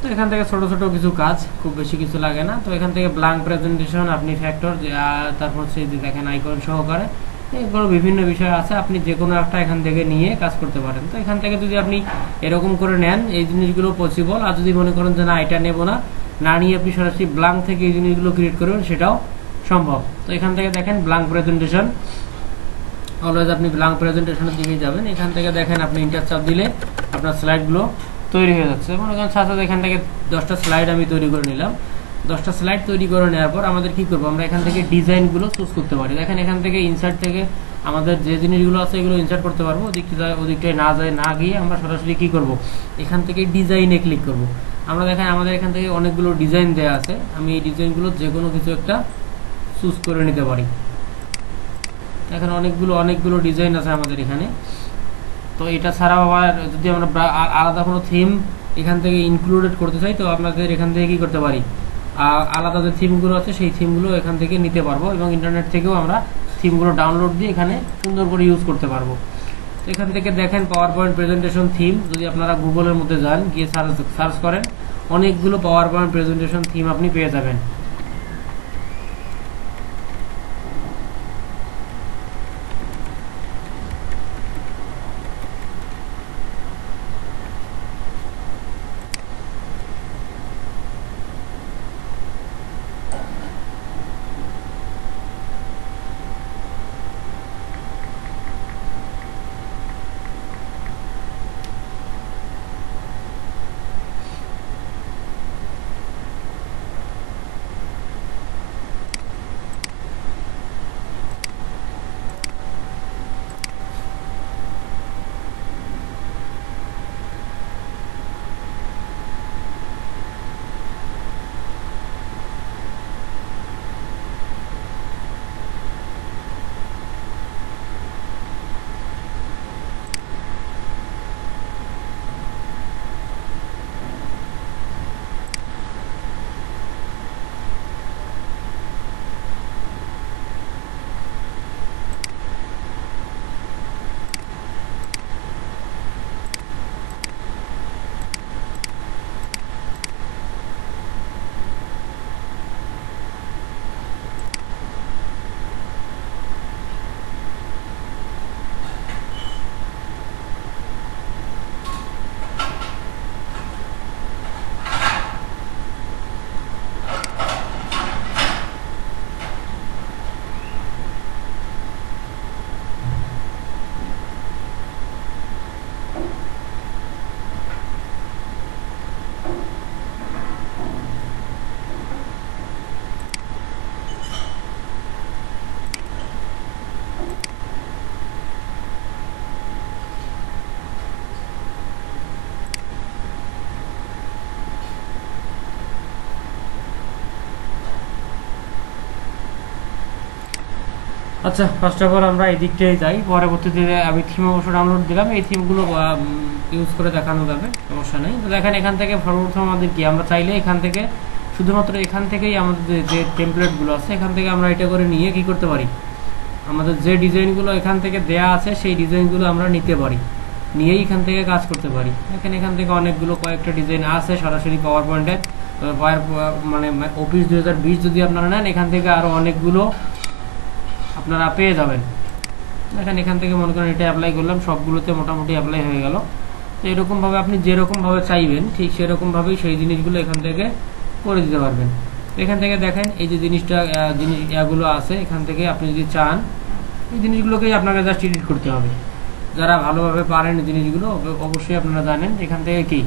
তো এখান থেকে ছোট ছোট কিছু কাজ, খুব বেশি কিছু লাগে না। তো এখান থেকে ব্ল্যাঙ্ক প্রেজেন্টেশন, আপনি ফ্যাক্টর, তারপর হচ্ছে যে দেখেন আইকন সহকারে, এগুলো বিভিন্ন বিষয় আছে, আপনি যে কোনো একটা এখান থেকে নিয়ে কাজ করতে পারেন। তো এখান থেকে যদি আপনি এরকম করে নেন, এই জিনিসগুলো পসিবল। আর যদি মনে করেন যে না, এটা নেব না, না নিয়ে আপনি সরাসরি ব্ল্যাঙ্ক থেকে এই জিনিসগুলো ক্রিয়েট করবেন, সেটাও সম্ভব। তো এখান থেকে দেখেন ব্ল্যাঙ্ক প্রেজেন্টেশন, অলওয়েজ আপনি ব্ল্যাঙ্ক প্রেজেন্টেশনের দিকেই যাবেন। এখান থেকে দেখেন আপনি ইন্টার চাপ দিলে আপনার স্লাইডগুলো তৈরি হয়ে যাচ্ছে। মনে করেন সাথে এখান থেকে 10টা স্লাইড আমি তৈরি করে নিলাম। 10টা স্লাইড তৈরি করে নেওয়ার পর আমাদের কি করবো, আমরা এখান থেকে ডিজাইনগুলো চুজ করতে পারি। দেখেন এখান থেকে ইনসার্ট থেকে আমাদের যে জিনিসগুলো আছে এগুলো ইনসার্ট করতে পারবো। ওদিকটায় না গিয়ে আমরা সরাসরি কি করব, এখান থেকে ডিজাইনে ক্লিক করব। আমরা দেখেন আমাদের এখান থেকে অনেকগুলো ডিজাইন দেওয়া আছে, আমি এই ডিজাইনগুলো যে কোনো কিছু একটা চুজ করে নিতে পারি। এখন অনেকগুলো ডিজাইন আছে আমাদের এখানে। তো এটা ছাড়াও আবার যদি আমরা আলাদা কোনো থিম এখান থেকে ইনক্লুডেড করতে চাই, তো আপনাদের এখান থেকে কি করতে পারি, আলাদা যে থিমগুলো আছে সেই থিমগুলো এখান থেকে নিতে পারবো, এবং ইন্টারনেট থেকেও আমরা থিমগুলো ডাউনলোড দিয়ে এখানে সুন্দর করে ইউজ করতে পারবো। তো এখান থেকে দেখেন পাওয়ার পয়েন্ট প্রেজেন্টেশন থিম, যদি আপনারা গুগলের মধ্যে যান, গিয়ে সার্চ করেন, অনেকগুলো পাওয়ার পয়েন্ট প্রেজেন্টেশন থিম আপনি পেয়ে যাবেন। আচ্ছা, ফার্স্ট অফ অল আমরা এই দিকটাই যাই, পরবর্তীতে আমি থিম অবশ্য ডাউনলোড দিলাম, এই থিমগুলো ইউজ করে দেখানো যাবে, সমস্যা নেই। তো দেখেন এখান থেকে সর্বপ্রথম আমাদের কি, আমরা চাইলে এখান থেকে শুধুমাত্র এখান থেকেই আমাদের যে টেমপ্লেটগুলো আছে এখান থেকে আমরা এটা করে নিয়ে কি করতে পারি, আমাদের যে ডিজাইনগুলো এখান থেকে দেয়া আছে সেই ডিজাইনগুলো আমরা নিতে পারি, নিয়েই এখান থেকে কাজ করতে পারি। এখান থেকে অনেকগুলো কয়েকটা ডিজাইন আছে সরাসরি পাওয়ার পয়েন্টের, মানে অফিস 2020 যদি আপনারা নেন, এখান থেকে আরও অনেকগুলো আপনারা পেয়ে যাবেন। এখান থেকে মনে করেন এটা অ্যাপ্লাই করলাম, সবগুলোতে মোটামুটি অ্যাপ্লাই হয়ে গেল। তো এরকমভাবে আপনি যেরকমভাবে চাইবেন ঠিক সেরকমভাবেই সেই জিনিসগুলো এখান থেকে করে দিতে পারবেন। এখান থেকে দেখেন এই যে ইয়াগুলো আছে, এখান থেকে আপনি যদি চান এই জিনিসগুলোকেই আপনাকে জাস্ট এডিট করতে হবে। যারা ভালোভাবে পারেন জিনিসগুলো অবশ্যই আপনারা জানেন। এখান থেকে কি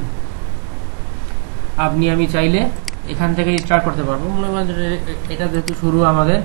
আমি চাইলে এখান থেকে স্টার্ট করতে পারবো। মনে করেন এটা যেহেতু শুরু আমাদের,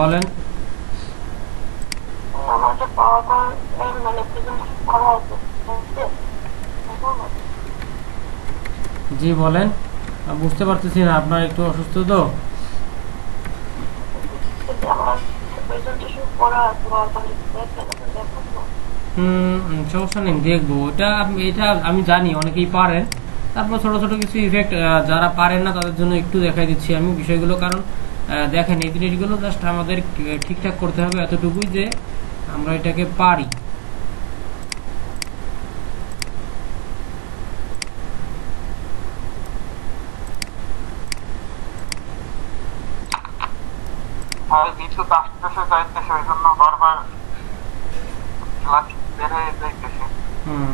বলেন। জি বলেন। বুঝতে পারতেছি না, আপনার একটু অসুস্থ তো। আমার প্রেজেন্টেশন করা আছে, তাহলে দেখেন, দেখুন তো। সমস্যা নেই, দেখবো। এটা আমি জানি অনেকেই পারেন, তারপর ছোট ছোট কিছু ইফেক্ট যারা পারেন না তাদের জন্য একটু দেখাই দিচ্ছি আমি বিষয়গুলো। কারণ দেখেন, এই জিনিসগুলো জাস্ট আমাদের ঠিকঠাক করতে হবে এতটুকুই যে আমরা এটাকে পারি। বিদ্যুৎ আসতেছে যাইতেছে, ওই জন্য বারবার ক্লাস বের হয়ে যাইতেছে। হুম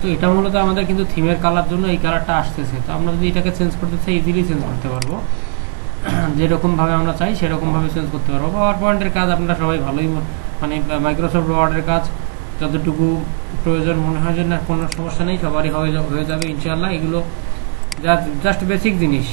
তো এটা মূলত আমাদের কিন্তু থিমের কালার জন্য এই কালারটা আসতেছে। তো আমরা যদি এটাকে চেঞ্জ করতে চাই ইজিলি চেঞ্জ করতে পারবো, যেরকমভাবে আমরা চাই সেরকমভাবে চেঞ্জ করতে পারবো। পাওয়ার পয়েন্টের কাজ আপনারা সবাই ভালোই, মানে মাইক্রোসফট ওয়ার্ডের কাজ যতটুকু প্রয়োজন মনে হয় যে না কোনো সমস্যা নেই, সবারই হয়ে যাবে ইনশাআল্লাহ। এগুলো জাস্ট বেসিক জিনিস।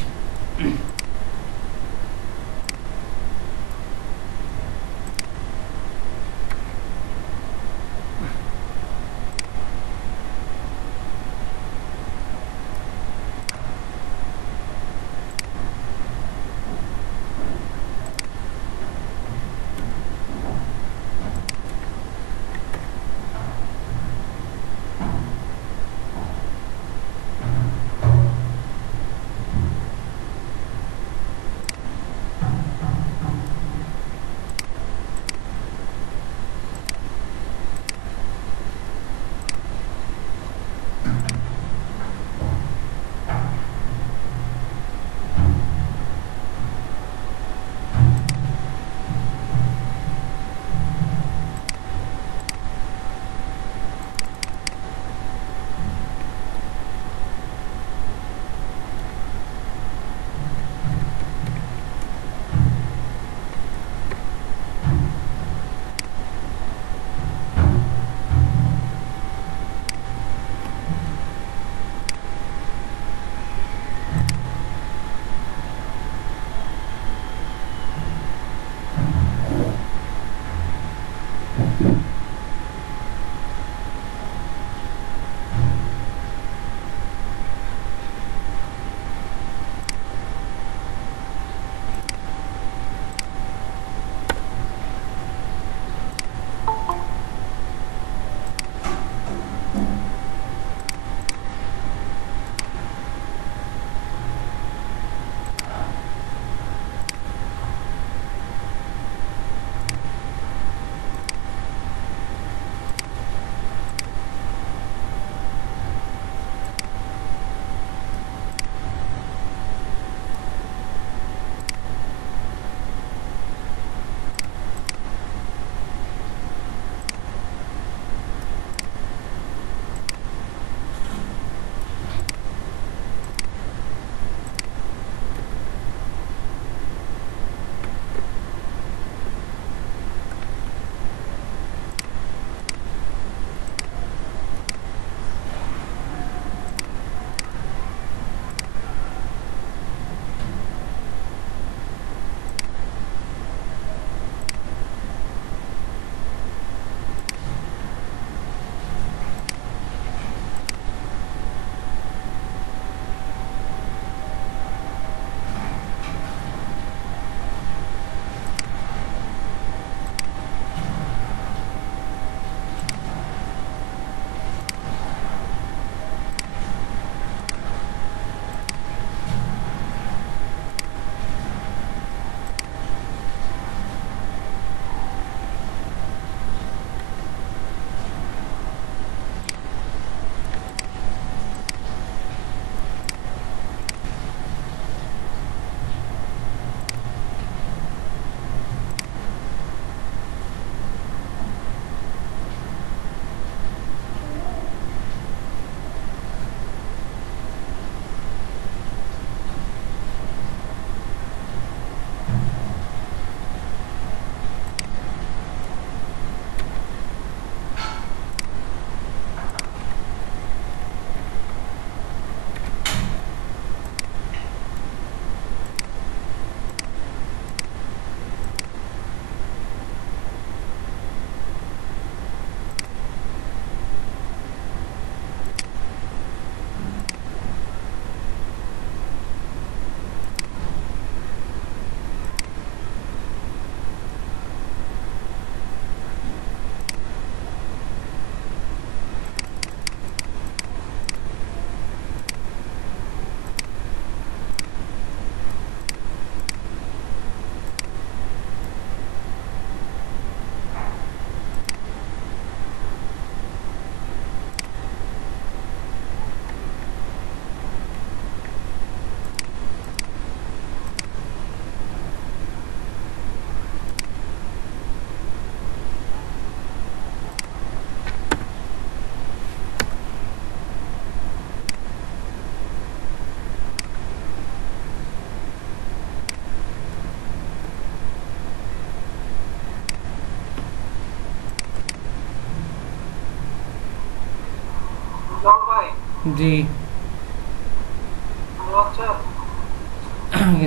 জি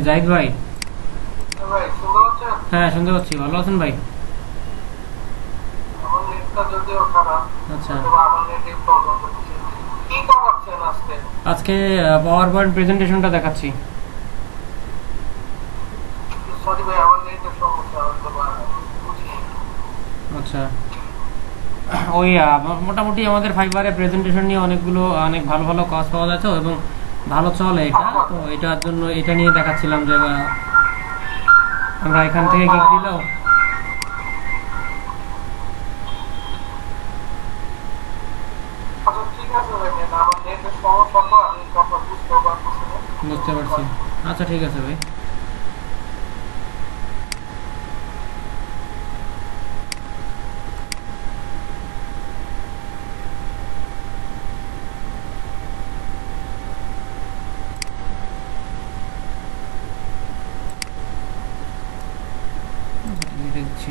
জাহিদ ভাই, হ্যাঁ শুনতে পাচ্ছি। ভালো আছেন ভাই? আচ্ছা, আজকে পাওয়ার পয়েন্ট প্রেজেন্টেশনটা দেখাচ্ছি। আচ্ছা, ওই মোটামুটি আমাদের ফাইবারে প্রেজেন্টেশন নিয়ে অনেক ভালো ভালো কাজ পাওয়া যাচ্ছে এবং ভালো চলে এটা। তো এটার জন্য এটা নিয়ে দেখাচ্ছিলাম যে আমরা এখান থেকে গিগ দিলেও বুঝতে পারছি। আচ্ছা ঠিক আছে ভাই। দেখছি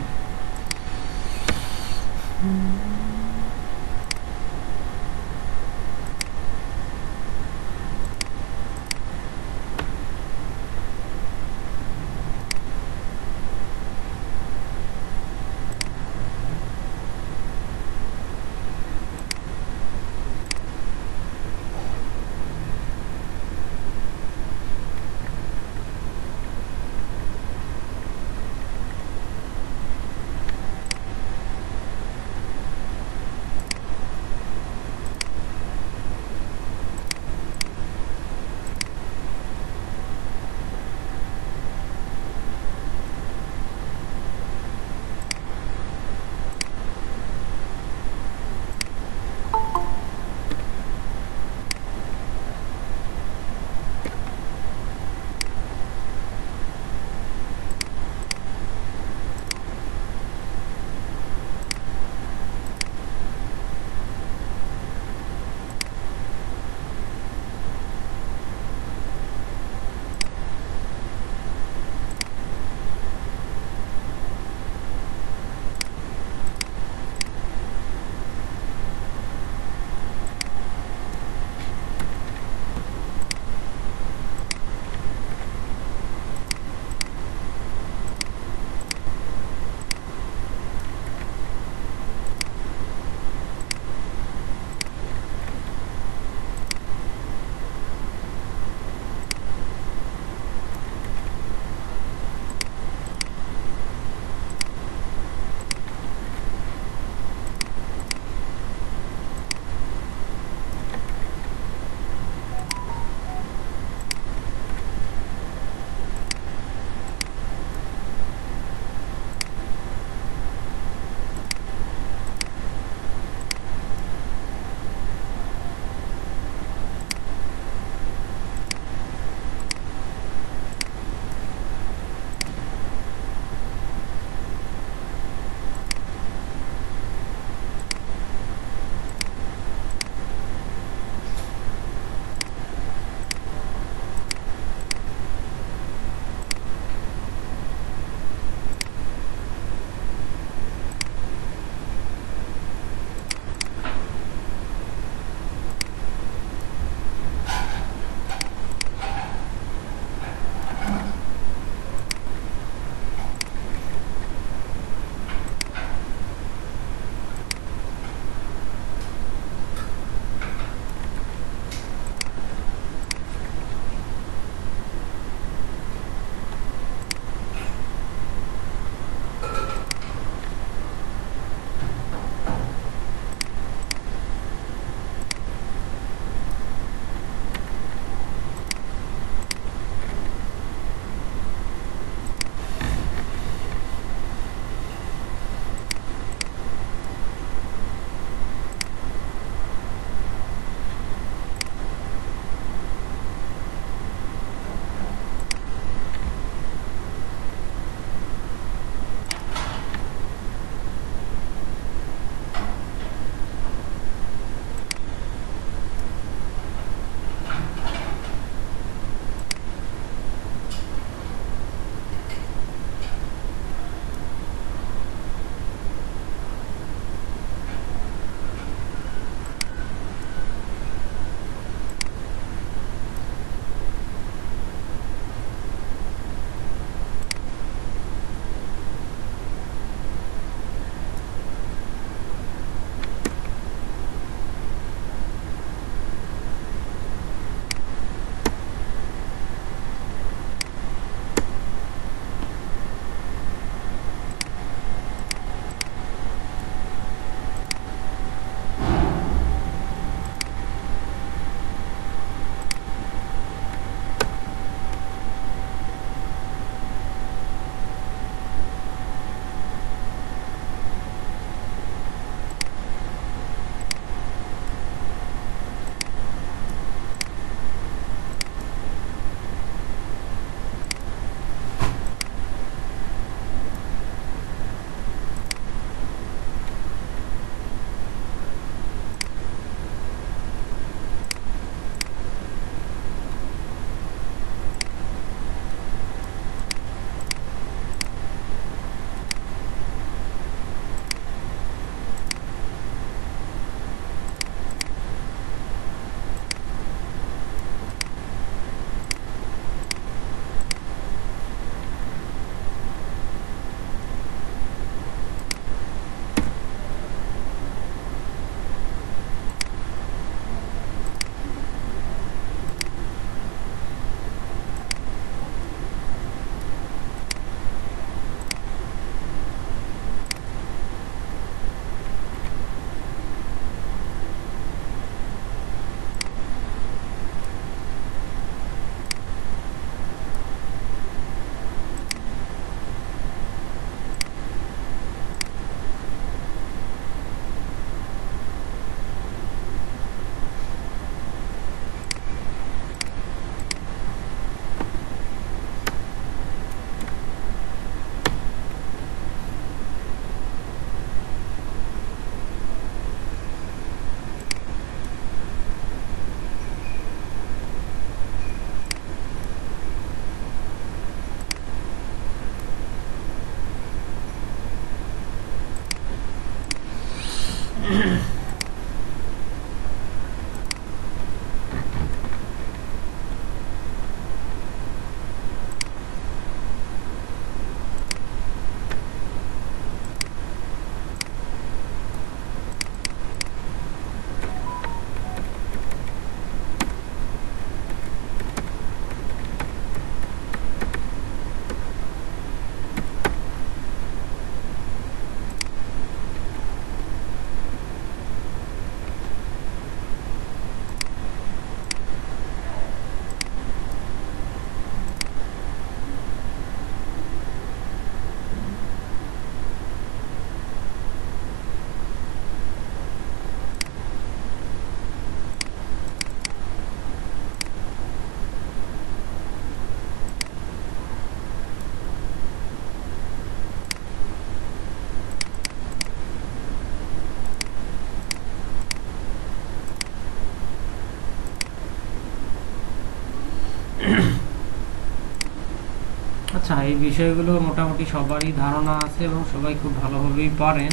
আচ্ছা, এই বিষয়গুলো মোটামুটি সবারই ধারণা আছে এবং সবাই খুব ভালোভাবেই পারেন।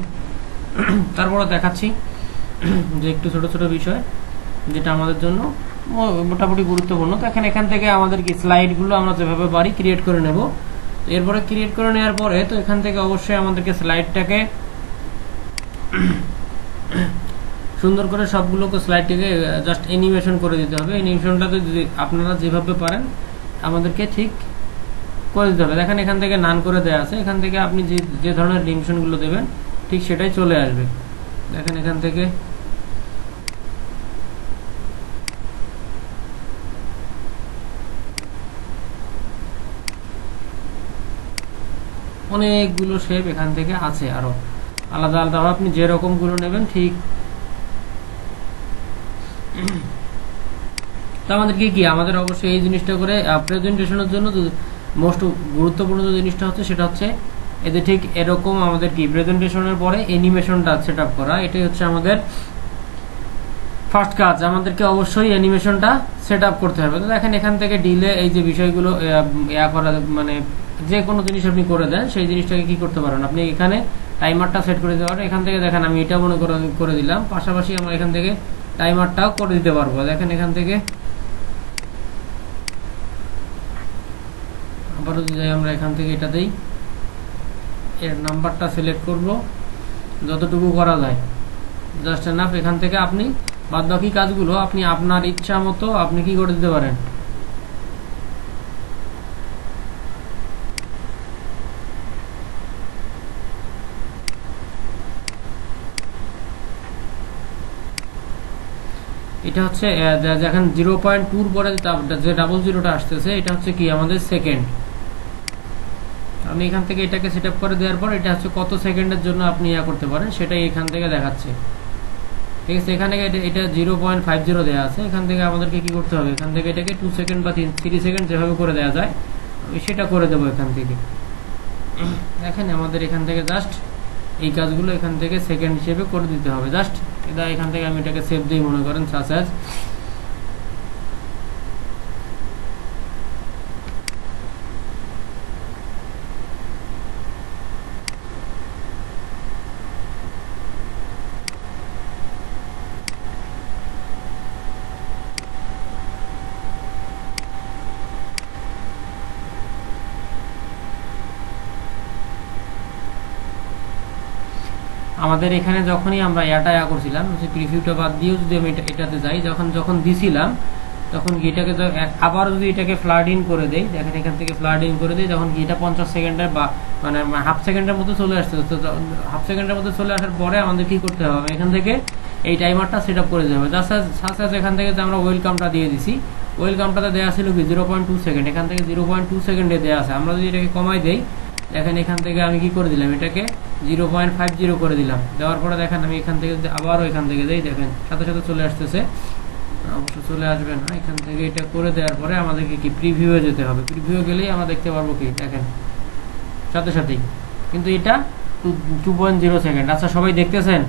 তারপরে দেখাচ্ছি যে একটু ছোট ছোট বিষয় যেটা আমাদের জন্য মোটামুটি গুরুত্বপূর্ণ। তো এখান থেকে আমাদের কি স্লাইডগুলো আমরা যেভাবে পারি ক্রিয়েট করে নেব। এরপরে ক্রিয়েট করে নেওয়ার পরে তো এখান থেকে অবশ্যই আমাদেরকে স্লাইডটাকে সুন্দর করে সবগুলোকে স্লাইডটাকে জাস্ট অ্যানিমেশন করে দিতে হবে। অ্যানিমেশনটা যদি আপনারা যেভাবে পারেন আমাদেরকে ঠিক করে দিতে হবে। দেখেন এখান থেকে নান করে দেওয়া আছে, এখান থেকে আপনি যে ধরনের অ্যানিমেশনগুলো দেবেন ঠিক সেটাই চলে আসবে। দেখেন এখান থেকে অনেকগুলো শেপ এখান থেকে আছে, আরো আলাদা আলাদা আপনি যেরকম গুলো নেবেন ঠিক। তো আমাদেরকে কি আমাদের অবশ্যই এই জিনিসটা করে প্রেজেন্টেশনের জন্য মোস্ট গুরুত্বপূর্ণ যে জিনিসটা হচ্ছে সেটা হচ্ছে এতে ঠিক এরকম আমাদের কি প্রেজেন্টেশনের পরে অ্যানিমেশনটা সেট আপ করা। এটাই হচ্ছে আমাদের ফার্স্ট কাজ। আমাদেরকে অবশ্যই অ্যানিমেশনটা সেট আপ করতে হবে। তো দেখেন এখান থেকে ডিলে এই যে বিষয়গুলো করা, মানে যে কোনো জিনিস আপনি করে দেন সেই জিনিসটাকে কি করতে পারেন, আপনি এখানে টাইমারটা সেট করে দিতে পারেন। এখান থেকে দেখেন আমি এটা মনে করে দিলাম, পাশাপাশি আমরা এখান থেকে টাইমারটাও করে দিতে পারবো। দেখেন এখান থেকে আবারও যদি আমরা এখান থেকে এটা দেই, এর নাম্বারটা সিলেক্ট করব যতটুকু করা যায়, জাস্ট এনাফ। এখান থেকে আপনি বাদ বাকি কাজগুলো আপনি আপনার ইচ্ছা মতো আপনি কি করে দিতে পারেন। এটা হচ্ছে দেখেন 0.2 পরে যে 00টা আসতেছে এটা হচ্ছে কি আমাদের সেকেন্ড। আপনি এখান থেকে এটাকে সেট আপ করে দেওয়ার পর এটা হচ্ছে কত সেকেন্ডের জন্য আপনি করতে পারেন সেটাই এখান থেকে দেখাচ্ছে। ঠিক আছে, এখানে এটা 0.50 দেওয়া আছে। এখান থেকে আমাদেরকে কি করতে হবে, এখান থেকে এটাকে 2 সেকেন্ড বা 3 সেকেন্ড যেভাবে করে দেওয়া যায় আমি সেটা করে দেবো এখান থেকে। দেখেন আমাদের এখান থেকে জাস্ট এই কাজগুলো এখান থেকে সেকেন্ড হিসেবে করে দিতে হবে। জাস্ট এটা এখান থেকে আমি এটাকে সেভ দিই মনে করেন সাচ অ্যাজ। আমাদের এখানে যখনই আমরা এটা করছিলাম প্রিভিউটা বাদ দিয়েও যদি আমি এটাতে যাই, যখন দিছিলাম তখন এটাকে আবার যদি এটাকে ফ্লাড ইন করে দেই, দেখেন এখান থেকে ফ্লাড ইন করে দেই, যখন এটা 50 সেকেন্ডের বা মানে হাফ সেকেন্ডের মতো চলে আসছে। হাফ সেকেন্ডের মধ্যে চলে আসার পরে আমাদের কি করতে হবে, এখান থেকে এই টাইমারটা সেট আপ করে দিতে হবে। জাস্ট এখান থেকে যে আমরা ওয়েলকামটা দিয়ে দিছি, ওয়েলকামটাতে দেওয়া ছিল কি 0.2 সেকেন্ড, এখান থেকে 0.2 সেকেন্ডে দেওয়া আছে। আমরা যদি এটাকে কমাই দেই, দেখেন এখান থেকে আমি কি করে দিলাম, এটাকে 0.50 করে দিলাম। দেওয়ার পরে দেখেন আমি এখান থেকে আবারও এখান থেকে দেই, দেখেন সাথে সাথে চলে আসতেছে। অবশ্য চলে আসবে না, এখান থেকে এটা করে দেওয়ার পরে আমাদেরকে কি প্রিভিউয়ে যেতে হবে। প্রিভিউ গেলেই আমরা দেখতে পারবো কি দেখেন সাথে সাথেই, কিন্তু এটা 2.0 সেকেন্ড। আচ্ছা সবাই দেখতেছেন?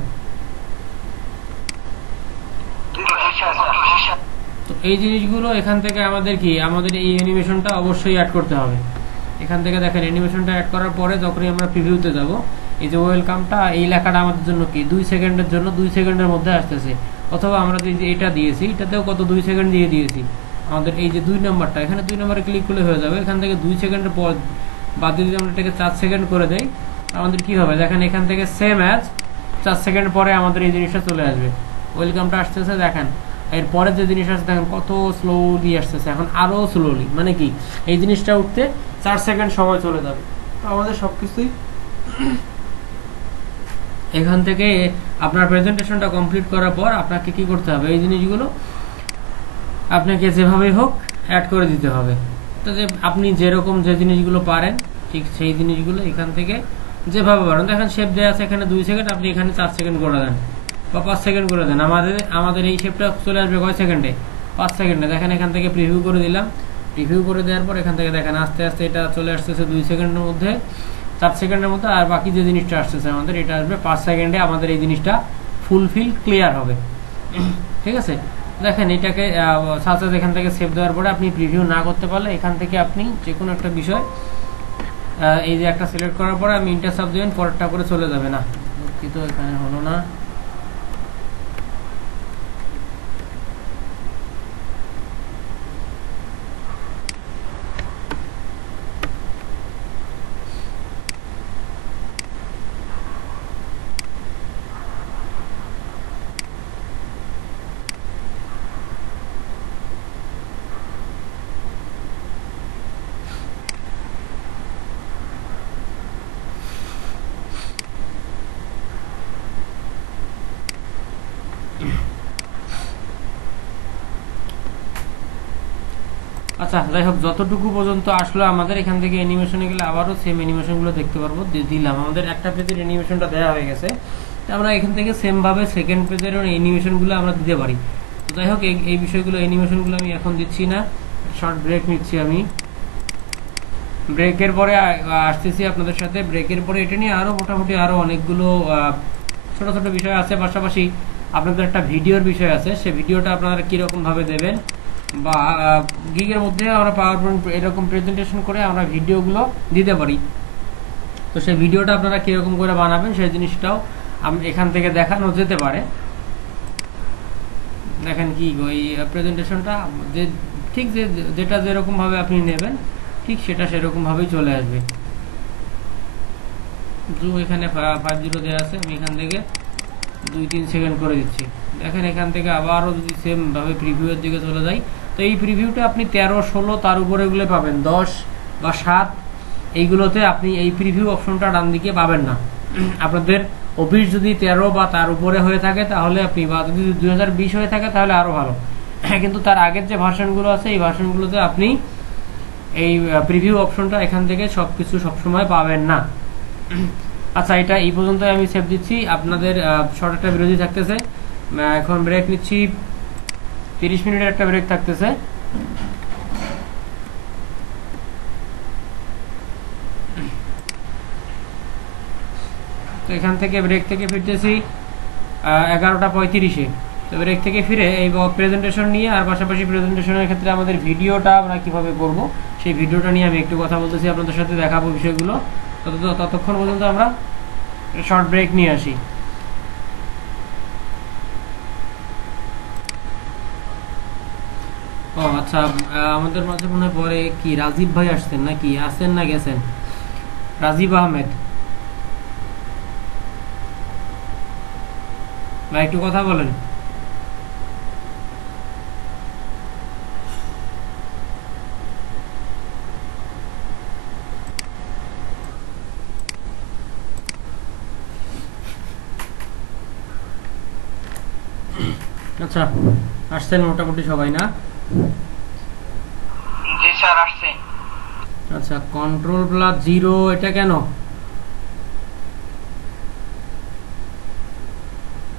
তো এই জিনিসগুলো এখান থেকে আমাদের কি আমাদের এই অ্যানিমেশনটা অবশ্যই অ্যাড করতে হবে। এখান থেকে দেখেন অ্যানিমেশনটা অ্যাড করার পরে যখনই আমরা প্রিভিউতে যাব, এই যে ওয়েলকামটা এই লেখাটা আমাদের জন্য কি 2 সেকেন্ডের জন্য 2 সেকেন্ডের মধ্যে আসতেছে। অথবা আমরা যে এটা দিয়েছি এটাতেও কত 2 সেকেন্ড দিয়ে দিয়েছি। আমাদের এই যে 2 নম্বরটা, এখানে 2 নম্বরে ক্লিক করলে হয়ে যাবে। এখান থেকে 2 সেকেন্ডের পর বাদ দিয়ে যদি আমরা এটাকে 4 সেকেন্ড করে দেই, আমাদের কি হবে দেখেন এখান থেকে সেম অ্যাজ 4 সেকেন্ড পরে আমাদের এই জিনিসটা চলে আসবে। ওয়েলকামটা আসতেছে, দেখেন এরপরে যে জিনিস আসছে দেখেন কত স্লোলি আসতেছে, এখন আরো স্লোলি, মানে কি এই জিনিসটা উঠতে 4 সেকেন্ড সময় চলে যাবে। তো আমাদের সবকিছুই এখান থেকে আপনার প্রেজেন্টেশনটা কমপ্লিট করার পর আপনাকে কি করতে হবে, এই জিনিসগুলো আপনাকে যেভাবেই হোক অ্যাড করে দিতে হবে। তো যে আপনি যেরকম যে জিনিসগুলো পারেন ঠিক সেই জিনিসগুলো এখান থেকে যেভাবে পারেন। দেখেন শেপ দেওয়া আছে এখানে 2 সেকেন্ড, আপনি এখানে 4 সেকেন্ড করে দেন বা 5 সেকেন্ড করে দেন। আমাদের এই শেপটা চলে আসবে কয় সেকেন্ডে, 5 সেকেন্ডে। দেখেন এখান থেকে প্রিভিউ করে দিলাম। প্রিভিউ করে দেওয়ার পর এখান থেকে দেখেন আস্তে আস্তে এটা চলে আসতেছে 2 সেকেন্ডের মধ্যে, 4 সেকেন্ডের মধ্যে। আর বাকি যে জিনিসটা আসতেছে আমাদের এটা আসবে 5 সেকেন্ডে। আমাদের এই জিনিসটা ফুলফিল ক্লিয়ার হবে। ঠিক আছে, দেখেন এটাকে সাথে এখান থেকে সেভ দেওয়ার পরে আপনি প্রিভিউ না করতে পারলে এখান থেকে আপনি যে কোনো একটা বিষয় এই যে একটা সিলেক্ট করার পরে আমি ইন্টার চাপ দিবেন, পরেরটা করে চলে যাবে। না দুঃখিত, এখানে হলো না। আচ্ছা যাই হোক, যতটুকু পর্যন্ত আসলো আমাদের এখান থেকে অ্যানিমেশনে গেলে আবারও সেম অ্যানিমেশনগুলো দেখতে পারবো। দিলাম, আমাদের একটা পেজের অ্যানিমেশনটা দেওয়া হয়ে গেছে। তো আমরা এখান থেকে সেমভাবে সেকেন্ড পেজের অ্যানিমেশনগুলো আমরা দিতে পারি। তো যাই হোক, এই বিষয়গুলো অ্যানিমেশনগুলো আমি এখন দিচ্ছি না, শর্ট ব্রেক নিচ্ছি আমি। ব্রেকের পরে আসতেছি আপনাদের সাথে। ব্রেকের পরে এটা নিয়ে আরও মোটামুটি আরও অনেকগুলো ছোট ছোট বিষয় আছে, পাশাপাশি আপনাদের একটা ভিডিওর বিষয় আছে। সেই ভিডিওটা আপনারা কীরকমভাবে দেবেন, বা গিগের মধ্যে আমরা পাওয়ার পয়েন্ট এরকম প্রেজেন্টেশন করে আমরা ভিডিওগুলো দিতে পারি। তো সেই ভিডিওটা আপনারা কীরকম করে বানাবেন সেই জিনিসটাও এখান থেকে দেখানো যেতে পারে। দেখেন কি ওই প্রেজেন্টেশনটা যে ঠিক যেটা যেরকমভাবে আপনি নেবেন ঠিক সেটা সেরকমভাবেই চলে আসবে। জুম এখানে 50 দেওয়া আছে, আমি এখান থেকে 2-3 সেকেন্ড করে দিচ্ছি। দেখেন এখান থেকে আবারও যদি সেমভাবে প্রিভিউয়ের দিকে চলে যাই, তো এই প্রিভিউটা আপনি 13, 16 তার উপরে এগুলো পাবেন। 10 বা 7 এইগুলোতে আপনি এই প্রিভিউ অপশনটা ডান দিকে পাবেন না। আপনাদের অফিস যদি 13 বা তার উপরে হয়ে থাকে তাহলে আপনি, বা যদি 2020 হয়ে থাকে তাহলে আরও ভালো। কিন্তু তার আগের যে ভার্সনগুলো আছে এই ভার্সনগুলোতে আপনি এই প্রিভিউ অপশনটা এখান থেকে সবকিছু সবসময় পাবেন না। আচ্ছা, এটা এই পর্যন্ত আমি সেভ দিচ্ছি। আপনাদের শর্ট একটা বিরতি থাকতেছে, এখন ব্রেক নিচ্ছি, 30 মিনিটের একটা ব্রেক থাকতেছে। তো এখান থেকে ব্রেক থেকে ফিরতেছি 11:35-এ। তো ব্রেক থেকে ফিরে এই প্রেজেন্টেশন নিয়ে, আর পাশাপাশি প্রেজেন্টেশনের ক্ষেত্রে আমাদের ভিডিওটা আমরা কিভাবে করব সেই ভিডিওটা নিয়ে আমি একটু কথা বলতেছি, আপনাদের সাথে দেখাবো বিষয়গুলো। ততক্ষণ পর্যন্ত আমরা শর্ট ব্রেক নিয়ে আসি। ও আচ্ছা, আমাদের মাঝে মনে হয় পরে কি রাজীব ভাই আসছেন নাকি, আসেন না গেছেন? রাজীব আহমেদ ভাই একটু কথা বলেন। আচ্ছা, আসছেন মোটামুটি সবাই না? জি স্যার, আসছি। আচ্ছা, Ctrl+0 এটা কেন?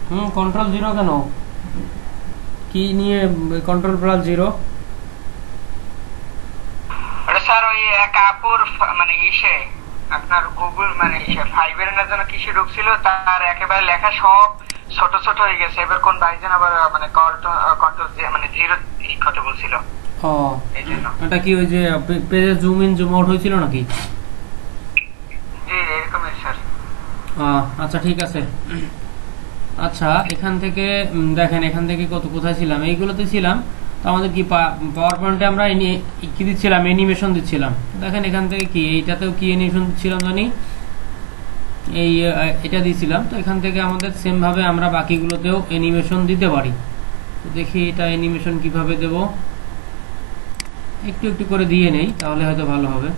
Ctrl+0 কেন? কি নিয়ে Ctrl+0? ওটা স্যার ওই এক আপুর মানে ইসে আপনার গুগল মানে ইসে ফাইবার এর জন্য কিসে ঢুকছিল, তার একেবারে লেখা সব ছোট ছোট হয়ে গেছে। এবার কোন ভাইজান আবার মানে কন্ট্রোল মানে 0 কথা বলছিল। ও, এটা কি ওই যে পেজে জুম ইন জুম আউট হয়েছিল নাকি? জি এরকমই স্যার। আচ্ছা ঠিক আছে। আচ্ছা, এখান থেকে দেখেন, এখান থেকে কোথায় ছিলাম? এইগুলোতে ছিলাম। তো আমাদের কি পাওয়ার পয়েন্টে আমরা কি দিচ্ছিলাম? অ্যানিমেশন দিচ্ছিলাম। দেখেন এখান থেকে কি এইটাতেও কি অ্যানিমেশন দিচ্ছিলাম জানি, এই এটা দিয়েছিলাম। তো এখান থেকে আমাদের সেম ভাবে আমরা বাকিগুলোতেও অ্যানিমেশন দিতে পারি। তো দেখি এটা অ্যানিমেশন কিভাবে দেব, একটু একটু করে দিয়ে নেই, তাহলে হয়তো ভালো হবে।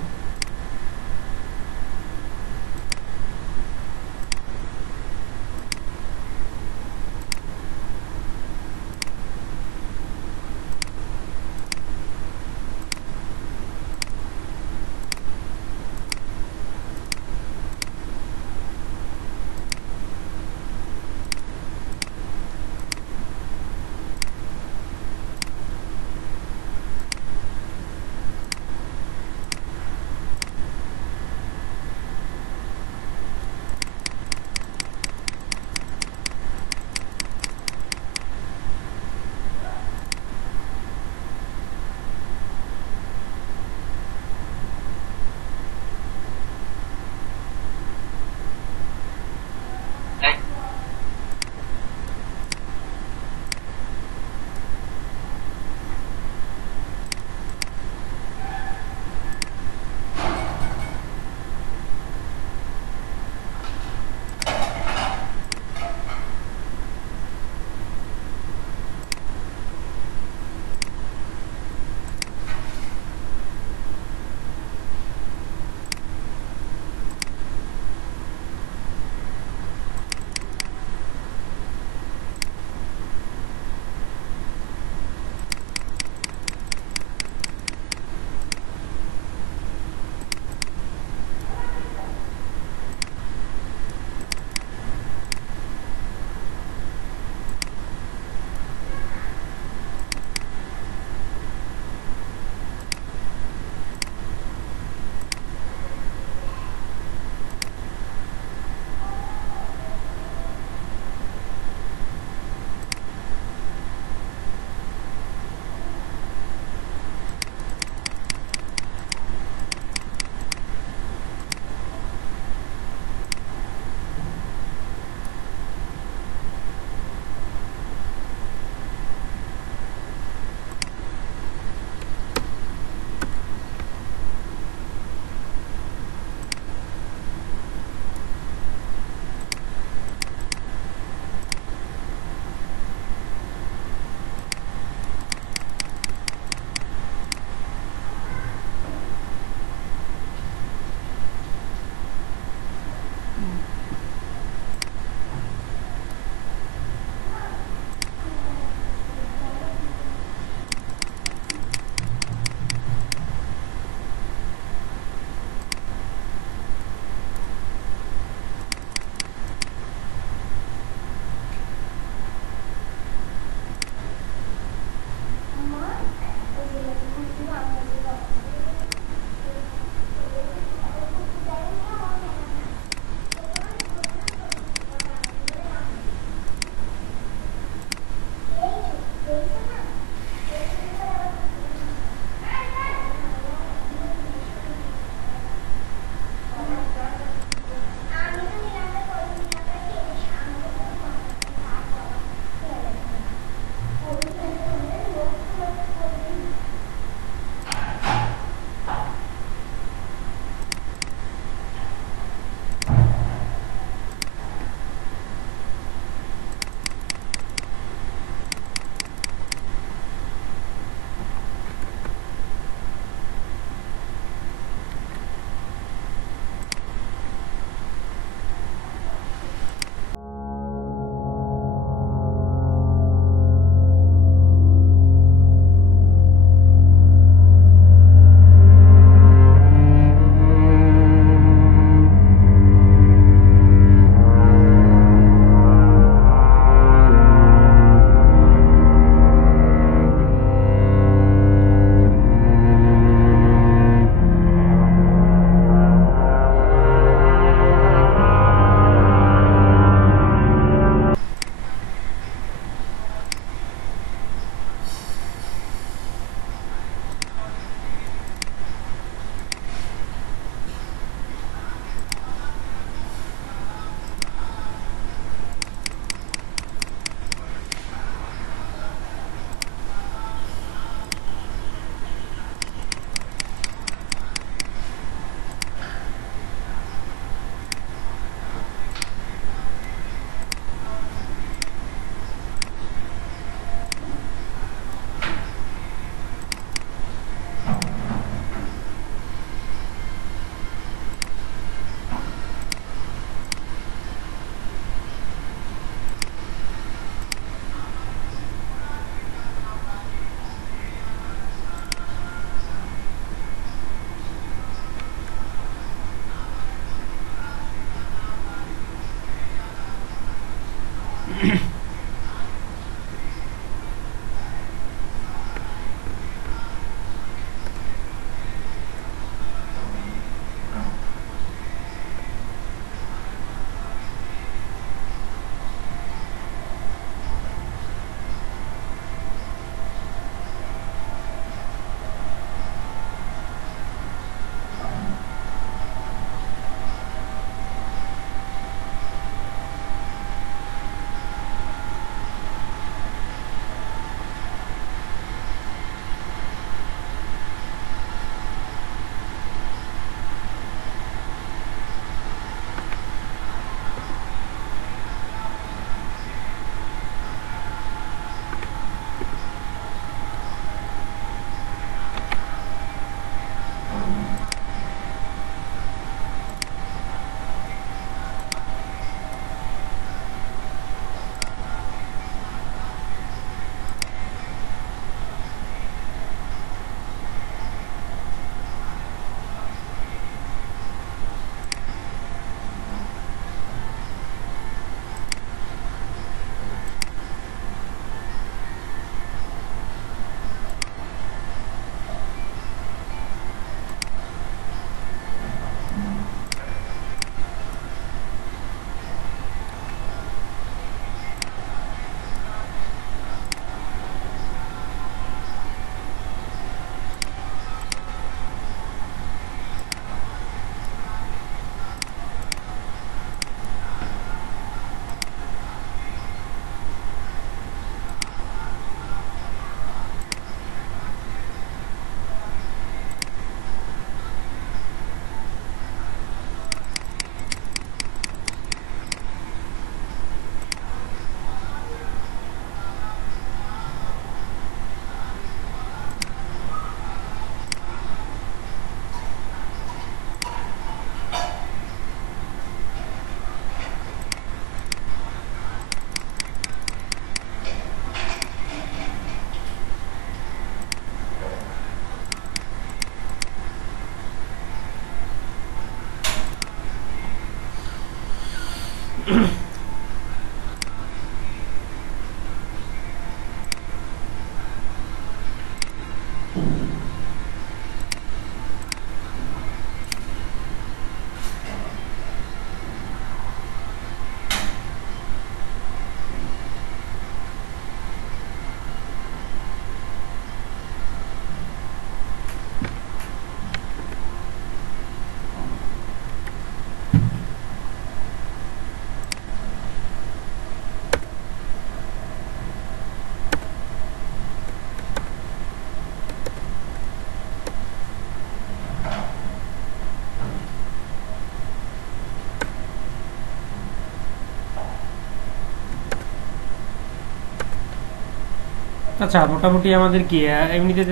আচ্ছা, মোটামুটি আমাদের কি এমনিতে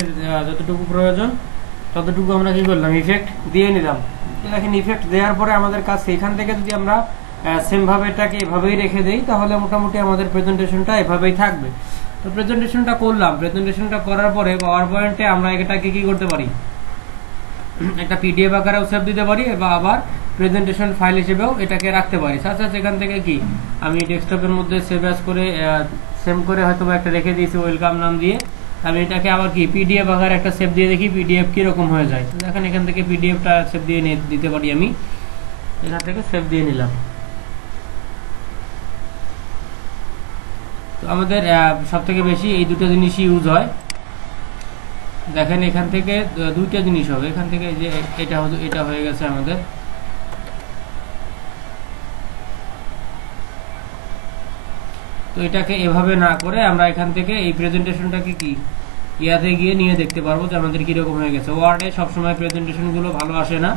যতটুকু প্রয়োজন ততটুকু আমরা কি করলাম, ইফেক্ট দিয়ে নিলাম। দেখেন ইফেক্ট দেওয়ার পরে আমাদের কাছে এখান থেকে যদি আমরা সেম ভাবে এটাকে এভাবেই রেখে দেই তাহলে মোটামুটি আমাদের প্রেজেন্টেশনটা এভাবেই থাকবে। তো প্রেজেন্টেশনটা করলাম, প্রেজেন্টেশনটা করার পরে পাওয়ার পয়েন্টে আমরা এটাকে কি করতে পারি, একটা পিডিএফ আকারেও সেভ দিতে পারি বা আবার প্রেজেন্টেশন ফাইল হিসেবেও এটাকে রাখতে পারি। সাথে এখান থেকে কি আমি ডেস্কটপের মধ্যে সেভ অ্যাজ করে সেভ করে হয়তো একটা রেখে দিয়েছি ওয়েলকাম নাম দিয়ে। আমি এটাকে আবার কি পিডিএফ আকারে একটা সেভ দিয়ে দেখি পিডিএফ কিরকম হয়ে যায়। দেখেন এখান থেকে পিডিএফটা সেভ দিয়ে দিতে পারি, আমি এখান থেকে সেভ দিয়ে নিলাম। তো আমাদের সব থেকে বেশি এই দুটো জিনিসই ইউজ হয়। দেখেন এখান থেকে দুইটা জিনিস হবে, এখান থেকে যে এটা হয়ে গেছে আমাদের। তো এটাকে এভাবে না করে আমরা এখান থেকে এই প্রেজেন্টেশনটাকে কি ইয়াতে গিয়ে নিয়ে দেখতে পারবো যে আমাদের কিরকম হয়ে গেছে। ওয়ার্ডে সবসময় প্রেজেন্টেশন গুলো ভালো আসে না,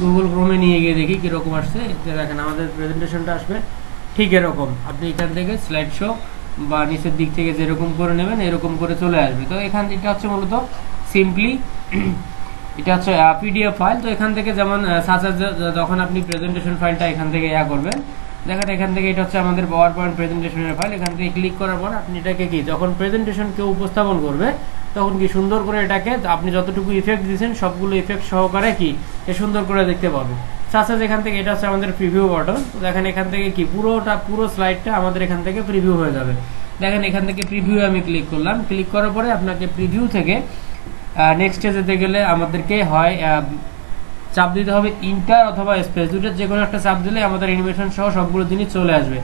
গুগল ক্রোমে নিয়ে গিয়ে দেখি কিরকম আসছে। দেখেন আমাদের প্রেজেন্টেশনটা আসবে ঠিক এরকম। আপনি এখান থেকে স্লাইড শো বা নিচের দিক থেকে যেরকম করে নেবেন এরকম করে চলে আসবে। তো এখান এটা হচ্ছে মূলত সিম্পলি এটা হচ্ছে পিডিএফ ফাইল। তো এখান থেকে যেমন যখন আপনি প্রেজেন্টেশন ফাইলটা এখান থেকে করবেন, দেখেন এখান থেকে এটা হচ্ছে আমাদের পাওয়ার পয়েন্ট প্রেজেন্টেশনের ফাইল। এখান থেকে ক্লিক করার পর আপনি এটাকে কি যখন প্রেজেন্টেশন কেউ উপস্থাপন করবে তখন কি সুন্দর করে এটাকে আপনি যতটুকু ইফেক্ট দিয়েছেন সবগুলো ইফেক্ট সহকারে কি সুন্দর করে দেখতে পাবে। সাথে এখান থেকে এটা হচ্ছে আমাদের প্রিভিউ বাটন। তো দেখেন এখান থেকে কি পুরো স্লাইডটা আমাদের এখান থেকে প্রিভিউ হয়ে যাবে। দেখেন এখান থেকে প্রিভিউ আমি ক্লিক করলাম, ক্লিক করার পরে আপনাকে প্রিভিউ থেকে নেক্সটে যেতে গেলে আমাদেরকে হয় চাপ দিতে হবে ইন্টার অথবা স্পেস, দুটোর যে কোনো একটা চাপ দিলে আমাদের অ্যানিমেশন সহ সবগুলো জিনিস চলে আসবে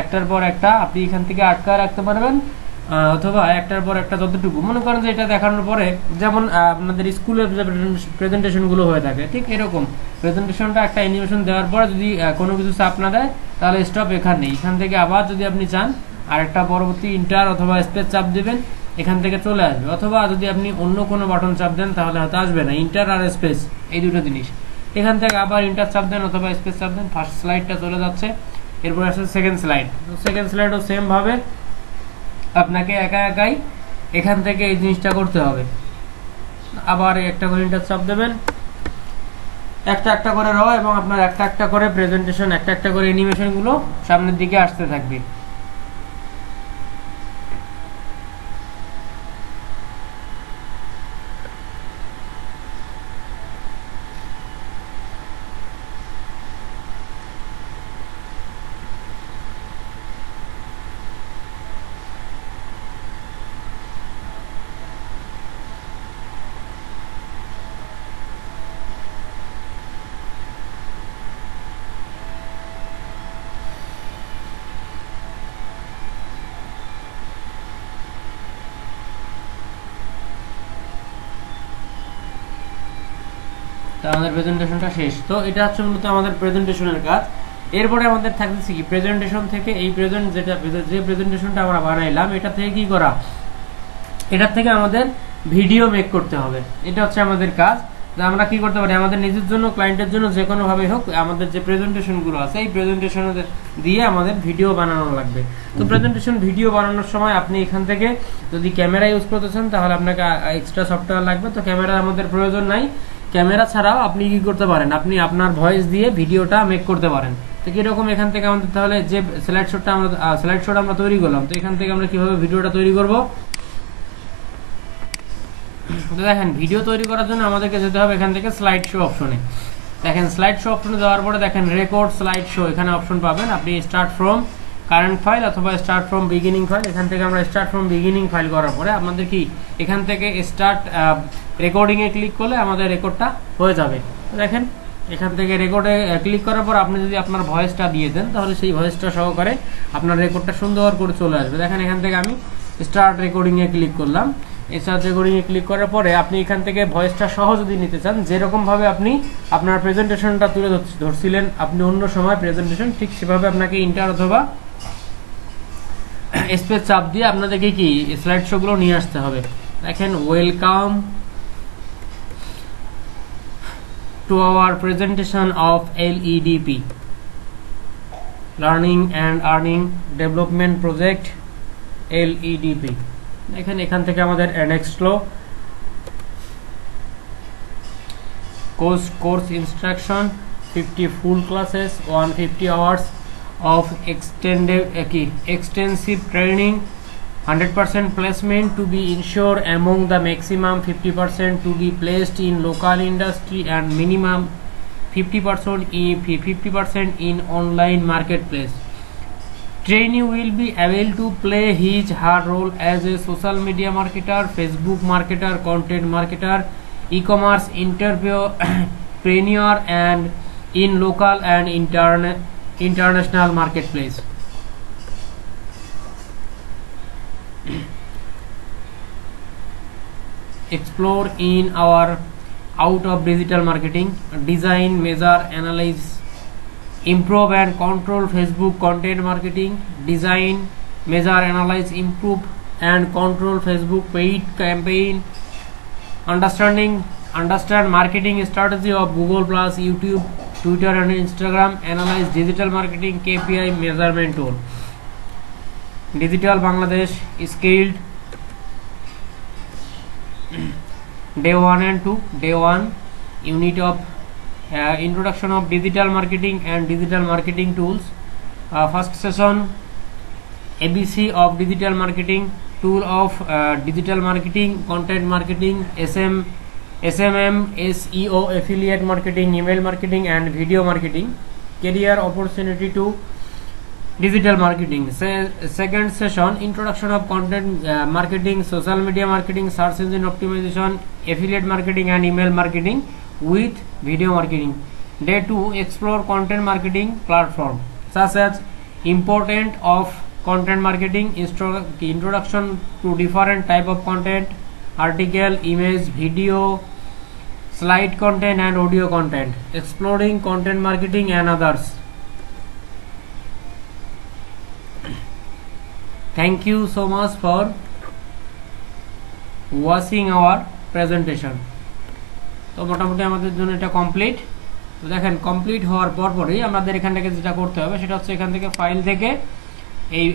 একটার পর একটা। আপনি এখান থেকে আটকায় রাখতে পারবেন অথবা একটার পর একটা যতটুকু মনে করেন যে এটা দেখানোর পরে যেমন আপনাদের স্কুলের যে প্রেজেন্টেশন গুলো হয়ে থাকে ঠিক এরকম প্রেজেন্টেশনটা একটা অ্যানিমেশন দেওয়ার পর যদি কোনো কিছু চাপ না দেয় তাহলে স্টপ এখানে। এখান থেকে আবার যদি আপনি চান আর একটা পরবর্তী ইন্টার অথবা স্পেস চাপ দিবেন এখান থেকে চলে আসবে, অথবা যদি আপনি অন্য কোনো বাটন চাপ দেন তাহলে হয়তো আসবে না। ইন্টার আর স্পেস এই দুটো জিনিস, এখান থেকে আবার ইন্টার চাপ দেন অথবা স্পেস চাপ দেন, ফার্স্ট স্লাইডটা চলে যাচ্ছে। এরপর আসছে সেকেন্ড স্লাইড। সেকেন্ড স্লাইডও সেম ভাবে আপনাকে একাই এখান থেকে এই জিনিসটা করতে হবে। আবার একটা করে ইন্টার চাপ দেবেন, একটা করে রো এবং আপনার একটা করে প্রেজেন্টেশন একটা করে অ্যানিমেশন গুলো সামনের দিকে আসতে থাকবে। আমাদের প্রেজেন্টেশনটা শেষ। তো এটা হচ্ছে মূলত আমাদের প্রেজেন্টেশনের কাজ। এরপরে আমাদের থাকতেছে কি প্রেজেন্টেশন থেকে এই যে প্রেজেন্টেশনটা আমরা বানাইলাম এটা থেকে কি করা, এটার থেকে আমাদের ভিডিও মেক করতে হবে। এটা হচ্ছে আমাদের কাজ। আমরা কি করতে পারি আমাদের নিজের জন্য ক্লায়েন্টের জন্য যে কোনো ভাবে হোক আমাদের যে প্রেজেন্টেশন গুলো আছে এই প্রেজেন্টেশন দিয়ে আমাদের ভিডিও বানানো লাগবে। তো প্রেজেন্টেশন ভিডিও বানানোর সময় আপনি এখান থেকে যদি ক্যামেরা ইউজ করতে চান তাহলে আপনাকে এক্সট্রা সফটওয়্যার লাগবে। তো ক্যামেরা আমাদের প্রয়োজন নাই, ক্যামেরা ছাড়াও আপনি কি করতে পারেন আপনি আপনার ভয়েস দিয়ে ভিডিওটা মেক করতে পারেন। তো কিরকম এখান থেকে আমাদের তাহলে যে স্লাইড শোটা আমরা তৈরি করলাম, তো এখান থেকে আমরা কিভাবে ভিডিওটা তৈরি করব। তো দেখেন ভিডিও তৈরি করার জন্য আমাদেরকে যেতে হবে এখান থেকে স্লাইড শো অপশনে। দেখেন স্লাইড শো অপশনে যাওয়ার পরে দেখেন রেকর্ড স্লাইড শো এখানে অপশন পাবেন। আপনি স্টার্ট ফ্রম কারেন্ট ফাইল অথবা স্টার্ট ফ্রম বিগিনিং ফাইল। এখান থেকে আমরা স্টার্ট ফ্রম বিগিনিং ফাইল করার পরে আমাদের কি এখান থেকে স্টার্ট রেকর্ডিংয়ে ক্লিক করলে আমাদের রেকর্ডটা হয়ে যাবে। দেখেন এখান থেকে রেকর্ডে ক্লিক করার পর আপনি যদি আপনার ভয়েসটা দিয়ে দেন তাহলে সেই ভয়েসটা সহকারে আপনার রেকর্ডটা সুন্দর করে চলে আসবে। দেখেন এখান থেকে আমি স্টার্ট রেকর্ডিংয়ে ক্লিক করলাম। স্টার্ট রেকর্ডিংয়ে ক্লিক করার পরে আপনি এখান থেকে ভয়েসটা সহ যদি নিতে চান, যেরকমভাবে আপনি আপনার প্রেজেন্টেশনটা তুলে ধরছিলেন আপনি অন্য সময় প্রেজেন্টেশন, ঠিক সেভাবে আপনাকে ইন্টার অথবা স্পেস চাপ দিয়ে আপনাদেরকে কি স্লাইড শোগুলো নিয়ে আসতে হবে। দেখেন welcome to our presentation of LEDP, Learning and Earning Development Project LEDP। দেখেন এখান থেকে আমাদের next flow course instruction 50 full classes 150 hours of extensive training, 100% placement to be ensured among the maximum 50% to be placed in local industry and minimum 50% in online marketplace. Trainee will be able to play her role as a social media marketer, Facebook marketer, content marketer, e-commerce entrepreneur and in local and international marketplace. Explore in our out of digital marketing, design, measure, analyze, improve and control Facebook content marketing, design, measure, analyze, improve and control Facebook paid campaign, understand marketing strategy of Google Plus, YouTube, Twitter and Instagram, analyze digital marketing KPI measurement tool. Digital Bangladesh scaled day 1 and 2. Day 1 unit of introduction of digital marketing and digital marketing tools. First session ABC of digital marketing, tool of digital marketing, content marketing, SMM, SEO, affiliate marketing, email marketing and video marketing. Career opportunity to digital marketing. Second session introduction of content marketing, social media marketing, search engine optimization, affiliate marketing and email marketing with video marketing. Day 2 explore content marketing platform such as important of content marketing, introduction to different type of content, article, image, video, slide content and audio content, exploring content marketing and others. Thank you so much for watching our presentation. তো মোটামুটি আমাদের জন্য এটা complete. তো দেখেন complete হওয়ার পরই আমাদের এখান থেকে যেটা করতে হবে সেটা হচ্ছে এখান থেকে ফাইল থেকে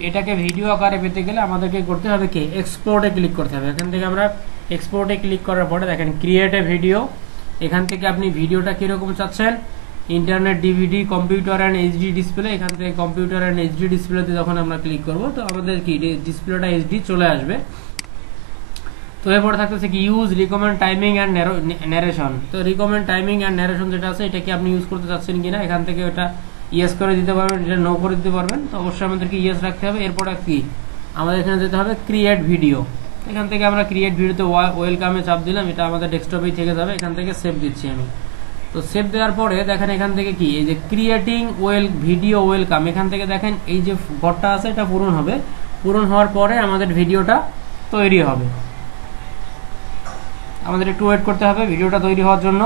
এটাকে ভিডিও আকারে পেতে গেলে আমাদেরকে করতে হবে কি এক্সপোর্টে ক্লিক করতে হবে। এখান থেকে আমরা এক্সপোর্টে ক্লিক করার পরে দেখেন ক্রিয়েট এ ভিডিও। এখান থেকে আপনি ভিডিওটা কীরকম চাচ্ছেন, internet, DVD, computer and HD display. এখান থেকে কম্পিউটার অ্যান্ড এইচডি ডিসপ্লেতে যখন আমরা ক্লিক করব তো আমাদের কি ডিসপ্লেটা এইচডি চলে আসবে। তো এরপরে থাকতেছে কি use recommend timing and narration. তো রিকমেন্ড টাইমিং অ্যান্ড ন্যারেশন যেটা আছে এটা কি আপনি ইউজ করতে চাচ্ছেন কিনা, এখান থেকে ওটা ইয়েস করে দিতে পারবেন, এটা নো করে দিতে পারবেন। তো অবশ্যই আমাদেরকে ইয়েস রাখতে হবে। এরপরে কি আমাদের এখানে যেতে হবে ক্রিয়েট ভিডিও। এখান থেকে আমরা ক্রিয়েট ভিডিওতে ওয়েলকামে চাপ দিলাম, এটা আমাদের ডেস্কটপেই থেকে যাবে। এখান থেকে সেভ দিচ্ছি আমি। তো সেভ দেওয়ার পরে দেখেন এখান থেকে কি এই যে ক্রিয়েটিং ভিডিও ওয়েলকাম, এখান থেকে দেখেন এই যে ঘরটা আছে এটা পূরণ হবে। পূরণ হওয়ার পরে আমাদের ভিডিওটা তৈরি হবে। আমাদের একটু ওয়েট করতে হবে ভিডিওটা তৈরি হওয়ার জন্য।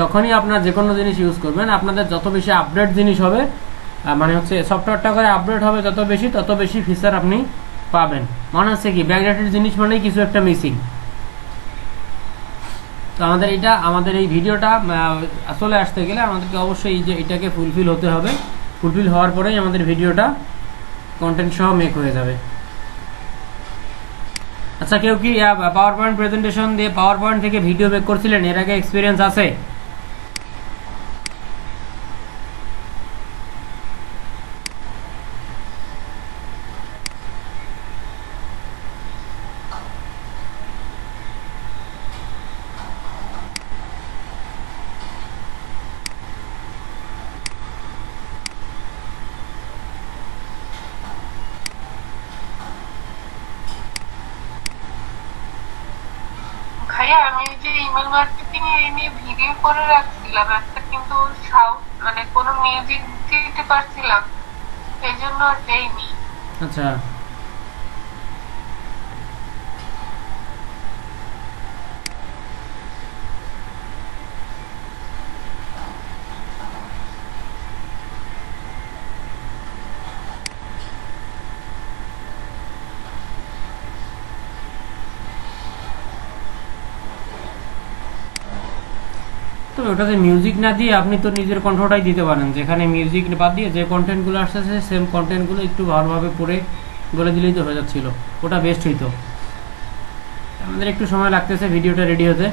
যখনই আপনার যে কোনো জিনিস ইউজ করবেন আপনাদের যত বেশি আপডেট জিনিস হবে, মানে হচ্ছে সফটওয়্যারটা করে আপডেট হবে যত বেশি ফিচার আপনি পাবেন। মনে হচ্ছে কি ব্যাকডেটেড জিনিস মানেই কিছু একটা মিসিং। তো আমাদের এই ভিডিওটা আসলে আসতে গেলে আমাদেরকে অবশ্যই এই যে এটাকে ফুলফিল হতে হবে। ফুলফিল হওয়ার পরেই আমাদের ভিডিওটা কন্টেন্ট সহ মেক হয়ে যাবে। আচ্ছা, কেউ কি পাওয়ার পয়েন্ট প্রেজেন্টেশন দিয়ে পাওয়ার পয়েন্ট থেকে ভিডিও মেক করছিলেন? এর আগে এক্সপিরিয়েন্স আছে? ভাইয়া আমি যে ইমেল মার্কেটিং এ নিয়ে ভিডিও করে রাখছিলাম একটা, কিন্তু সাউন্ড মানে কোনো মিউজিক দিতে পারছিলাম, এই জন্য আর দেইনি। আচ্ছা, তো ওটাতে মিউজিক না দিয়ে আপনি তো নিজের কণ্ঠটাই দিতে পারেন, যেখানে মিউজিক বাদ দিয়ে যে কন্টেন্টগুলো আসতেছে সেম কন্টেন্টগুলো একটু ভালোভাবে পড়ে বলে দিলেই তো হয়ে যাচ্ছিল, ওটা বেস্ট হইতো। আমাদের একটু সময় লাগতেছে ভিডিওটা রেডি হতে।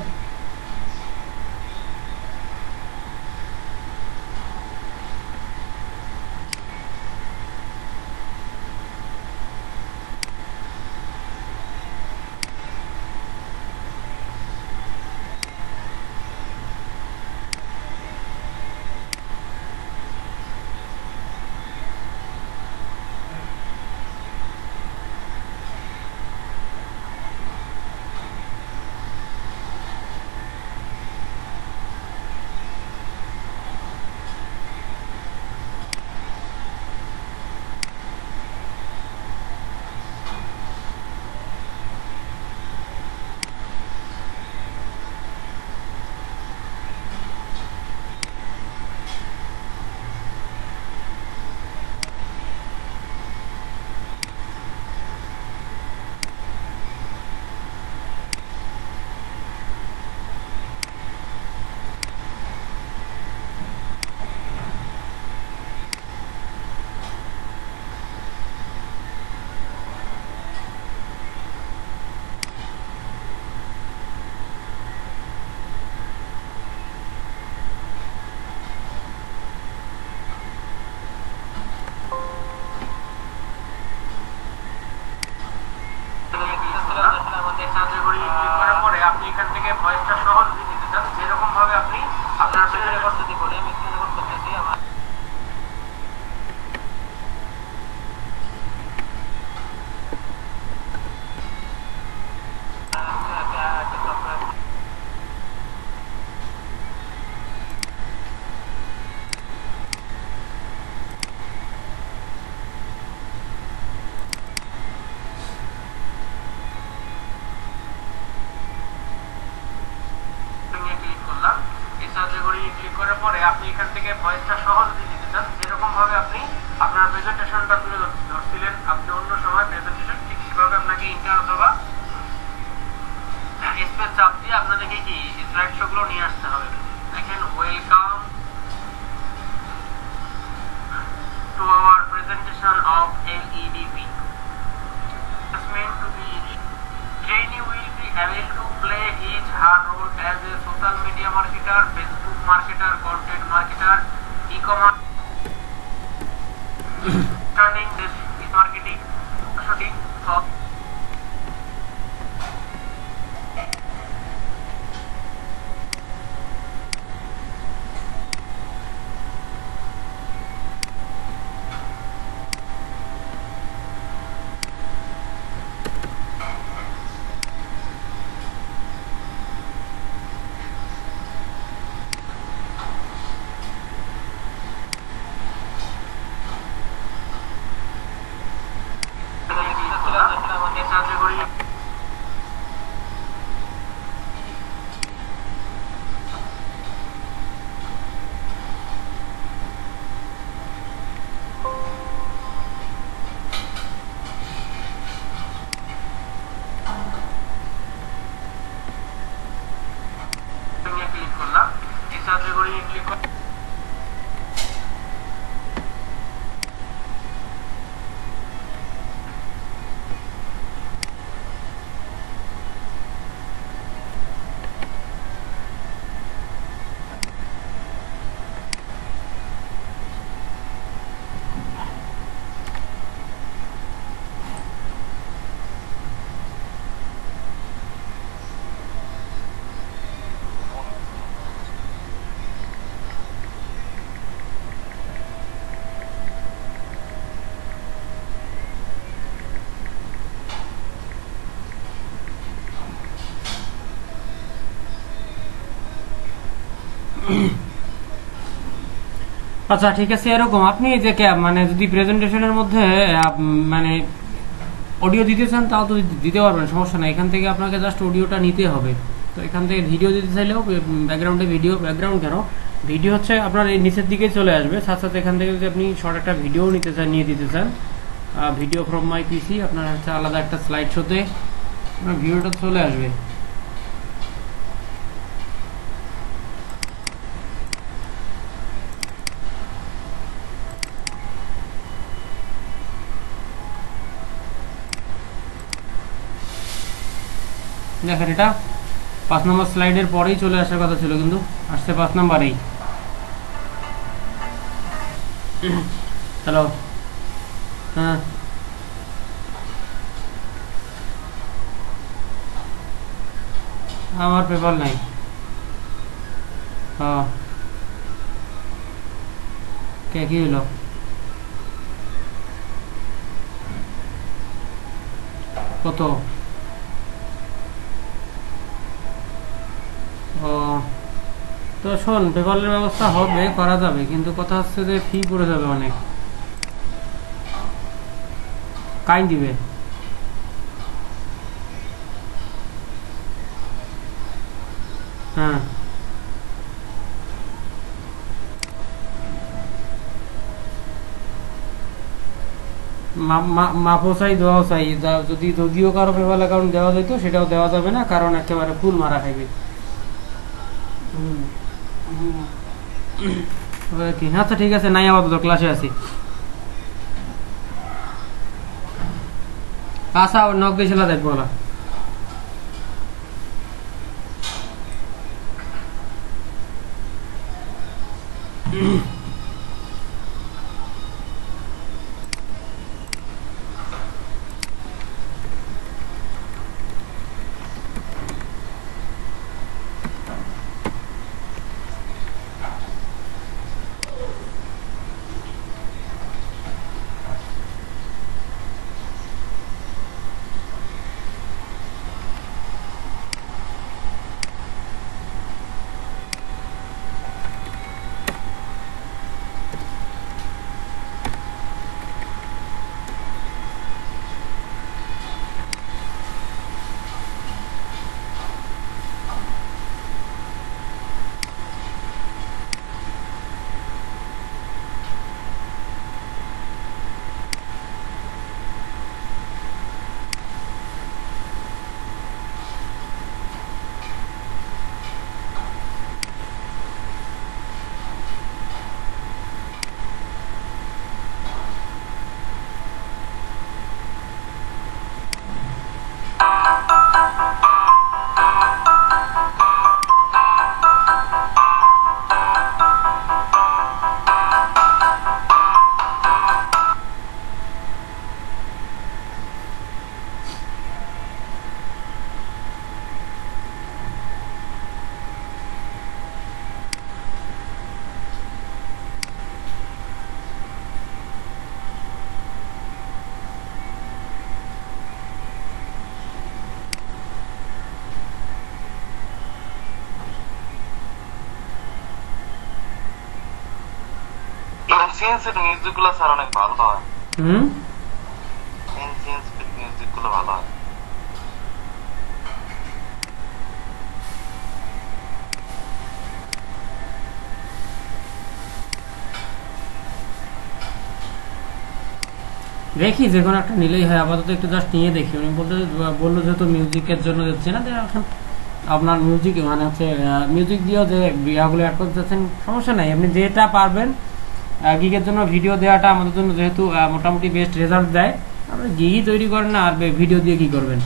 আপনি এখান থেকে ভয়েসটা সহজ দিতে চান, যেরকম ভাবে আপনি আপনার রেকর্ড যদি করি, আমি রেকর্ড করতেছি আমার ক্লিক করলাম। এই সার্চে করে ক্লিক করার পরে আপনি এখান থেকে ভয়েসটা সহজ দিতে চান, যেরকম ভাবে আপনি আপনার প্রেজেন্টেশনটা তুলে ধরছিলেন আপনি অন্য সময় প্রেজেন্টেশন, ঠিক সেভাবে আপনাকে ইন্টার অথবা স্পেস চাপ দিয়ে আপনাদেরকে কি স্লাইড শো গুলো নিয়ে আসতে হবে। দেখেন, welcome to our presentation of LEDP. It's meant to be trainee will be able to play his her role as a social media marketer, Facebook marketer, content marketer, e-commerce, turning this marketing shooting for click করলাম। এই সার্চে করে click করলাম। আচ্ছা ঠিক আছে, এরকম আপনি যে মানে যদি প্রেজেন্টেশনের মধ্যে মানে অডিও দিতে চান তাও তো দিতে পারবেন, সমস্যা নাই। এখান থেকে আপনাকে জাস্ট অডিওটা নিতে হবে। তো এখান থেকে ভিডিও দিতে চাইলেও ব্যাকগ্রাউন্ডে ভিডিও, ব্যাকগ্রাউন্ড কেন, ভিডিও হচ্ছে আপনার এই নিচের দিকে চলে আসবে। সাথে সাথে এখান থেকে যদি আপনি শর্ট একটা ভিডিও নিতে চান, নিয়ে দিতে চান, ভিডিও ফ্রম মাই পিসি, আপনার হচ্ছে আলাদা একটা স্লাইড শোতে আপনার ভিডিওটা চলে আসবে। দেখেন এটা 5 নম্বর স্লাইডের পরেই চলে আসার কথা ছিল, কিন্তু আসছে 5 নম্বরেই। হ্যালো, হ্যাঁ আমার পেপার নাই। হ্যাঁ কে কি হলো? কত? ও তো শোন, পেপারের ব্যবস্থা হবে, করা যাবে, কিন্তু কথা হচ্ছে যে ফি পড়ে যাবে অনেক। কাইন দিবে? হ্যাঁ মাপও চাই, দেওয়াও চাই। যদিও কারো পেপার অ্যাকাউন্ট দেওয়া যেত, সেটাও দেওয়া যাবে না, কারণ একেবারে ফুল মারা খাইবে। কি আচ্ছা ঠিক আছে, নাই আপাতত ক্লাসে আছি। আচ্ছা নক দিয়েছিল দেখবো না। এনসিএনসির মিউজিক গুলো স্যার অনেক ভালো হয়। হুম এনসিএনসির মিউজিক গুলো ভালো হয়। দেখি যে কোনো একটা নিলেই হয়, আপাতত একটু জাস্ট নিয়ে দেখি। উনি বললো যেহেতু মিউজিকের জন্য দিচ্ছে না, এখন আপনার মিউজিক মানে হচ্ছে মিউজিক দিয়েও যে ইয়াগুলো অ্যাড করতে চাচ্ছেন, সমস্যা নাই, আপনি যেটা পারবেন। গিগের জন্য ভিডিও দেওয়াটা আমাদের জন্য যেহেতু মোটামুটি বেস্ট রেজাল্ট দেয়, আপনি গিগই তৈরি করেন না, আর ভিডিও দিয়ে কি করবেন?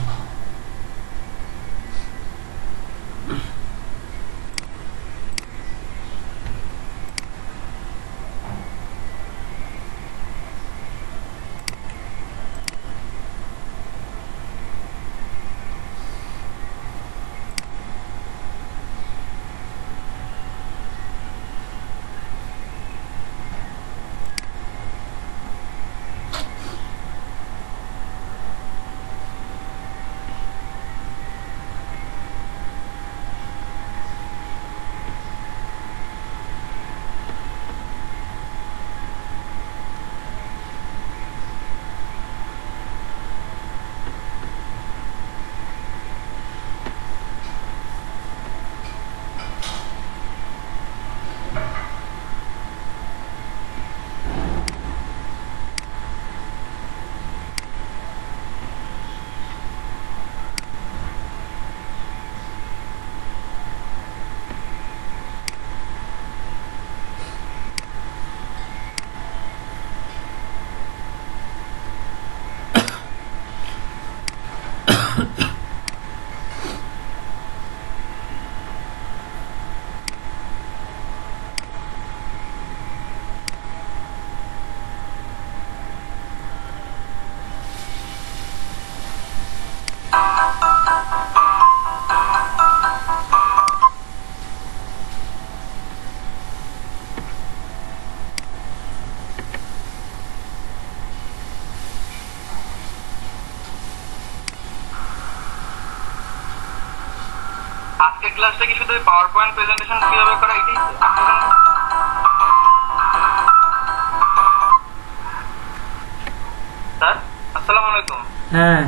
আজকের ক্লাসটা কি শুধু পাওয়ার পয়েন্ট প্রেজেন্টেশন কিভাবে করা এটাই স্যার? আসসালামু আলাইকুম। হ্যাঁ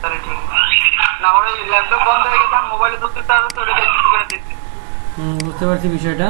তাহলে ঠিক না, ওর ওই ল্যাপটপ বন্ধ হয়ে গেছে, মোবাইলে ধরতে চার্জ আছে, ওটা একটু করে দেখছি। বুঝতে পারছি বিষয়টা।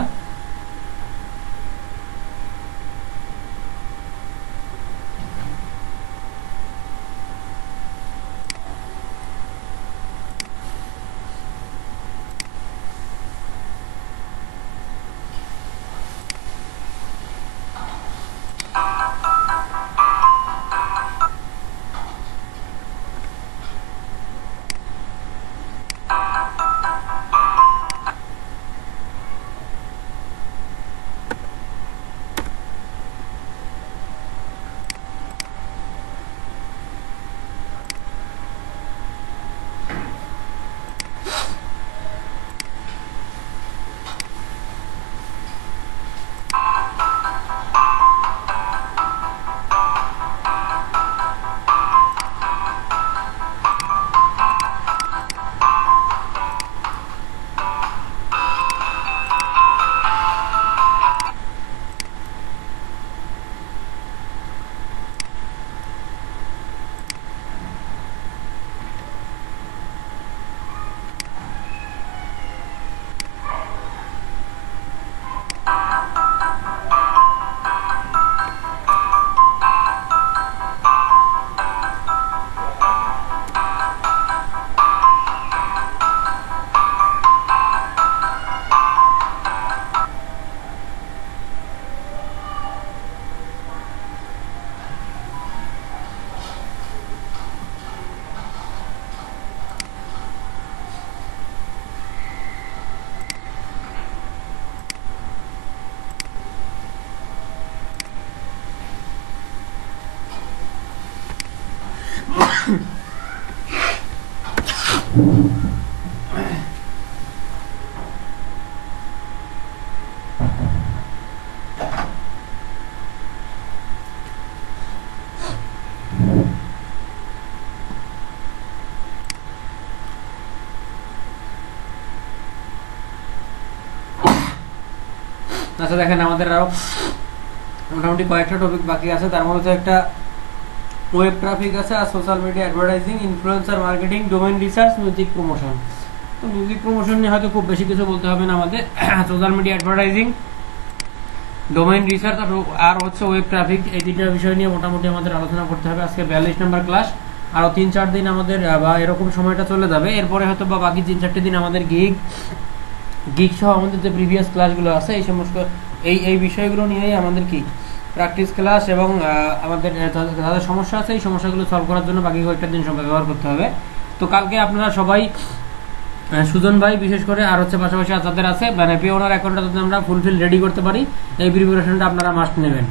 আচ্ছা দেখেন, আমাদের আরো মোটামুটি কয়েকটা টপিক বাকি আছে। তার মধ্যে একটা ওয়েব ট্রাফিক আছে, আর social media advertising, influencer marketing, domain research, music promotion. তো মিউজিক প্রমোশন নিয়ে হয়তো খুব বেশি কিছু বলতে হবে না আমাদের। Social media advertising, domain research আর হচ্ছে ওয়েব ট্রাফিক, এই তিনটা বিষয় নিয়ে মোটামুটি আমাদের আলোচনা করতে হবে। আজকে 42 নম্বর ক্লাস, আরো 3-4 দিন আমাদের বা এরকম সময়টা চলে যাবে। এরপরে হয়তো বা বাকি 3-4 দিন আমাদের গিগ সহ আমাদের যে প্রিভিয়াস ক্লাসগুলো আছে এই সমস্ত এই বিষয়গুলো নিয়েই আমাদের কি প্র্যাকটিস ক্লাস, এবং আমাদের যাদের সমস্যা আছে এই সমস্যাগুলো সলভ করার জন্য বাকি কয়েকটা দিন সময় ব্যবহার করতে হবে। তো কালকে আপনারা সবাই, সুজন ভাই বিশেষ করে, আর হচ্ছে পাশাপাশি যাদের আছে মানে পেওনার অ্যাকাউন্টটা যদি আমরা ফুলফিল রেডি করতে পারি, এই প্রিপারেশনটা আপনারা মাস্ট নেবেন।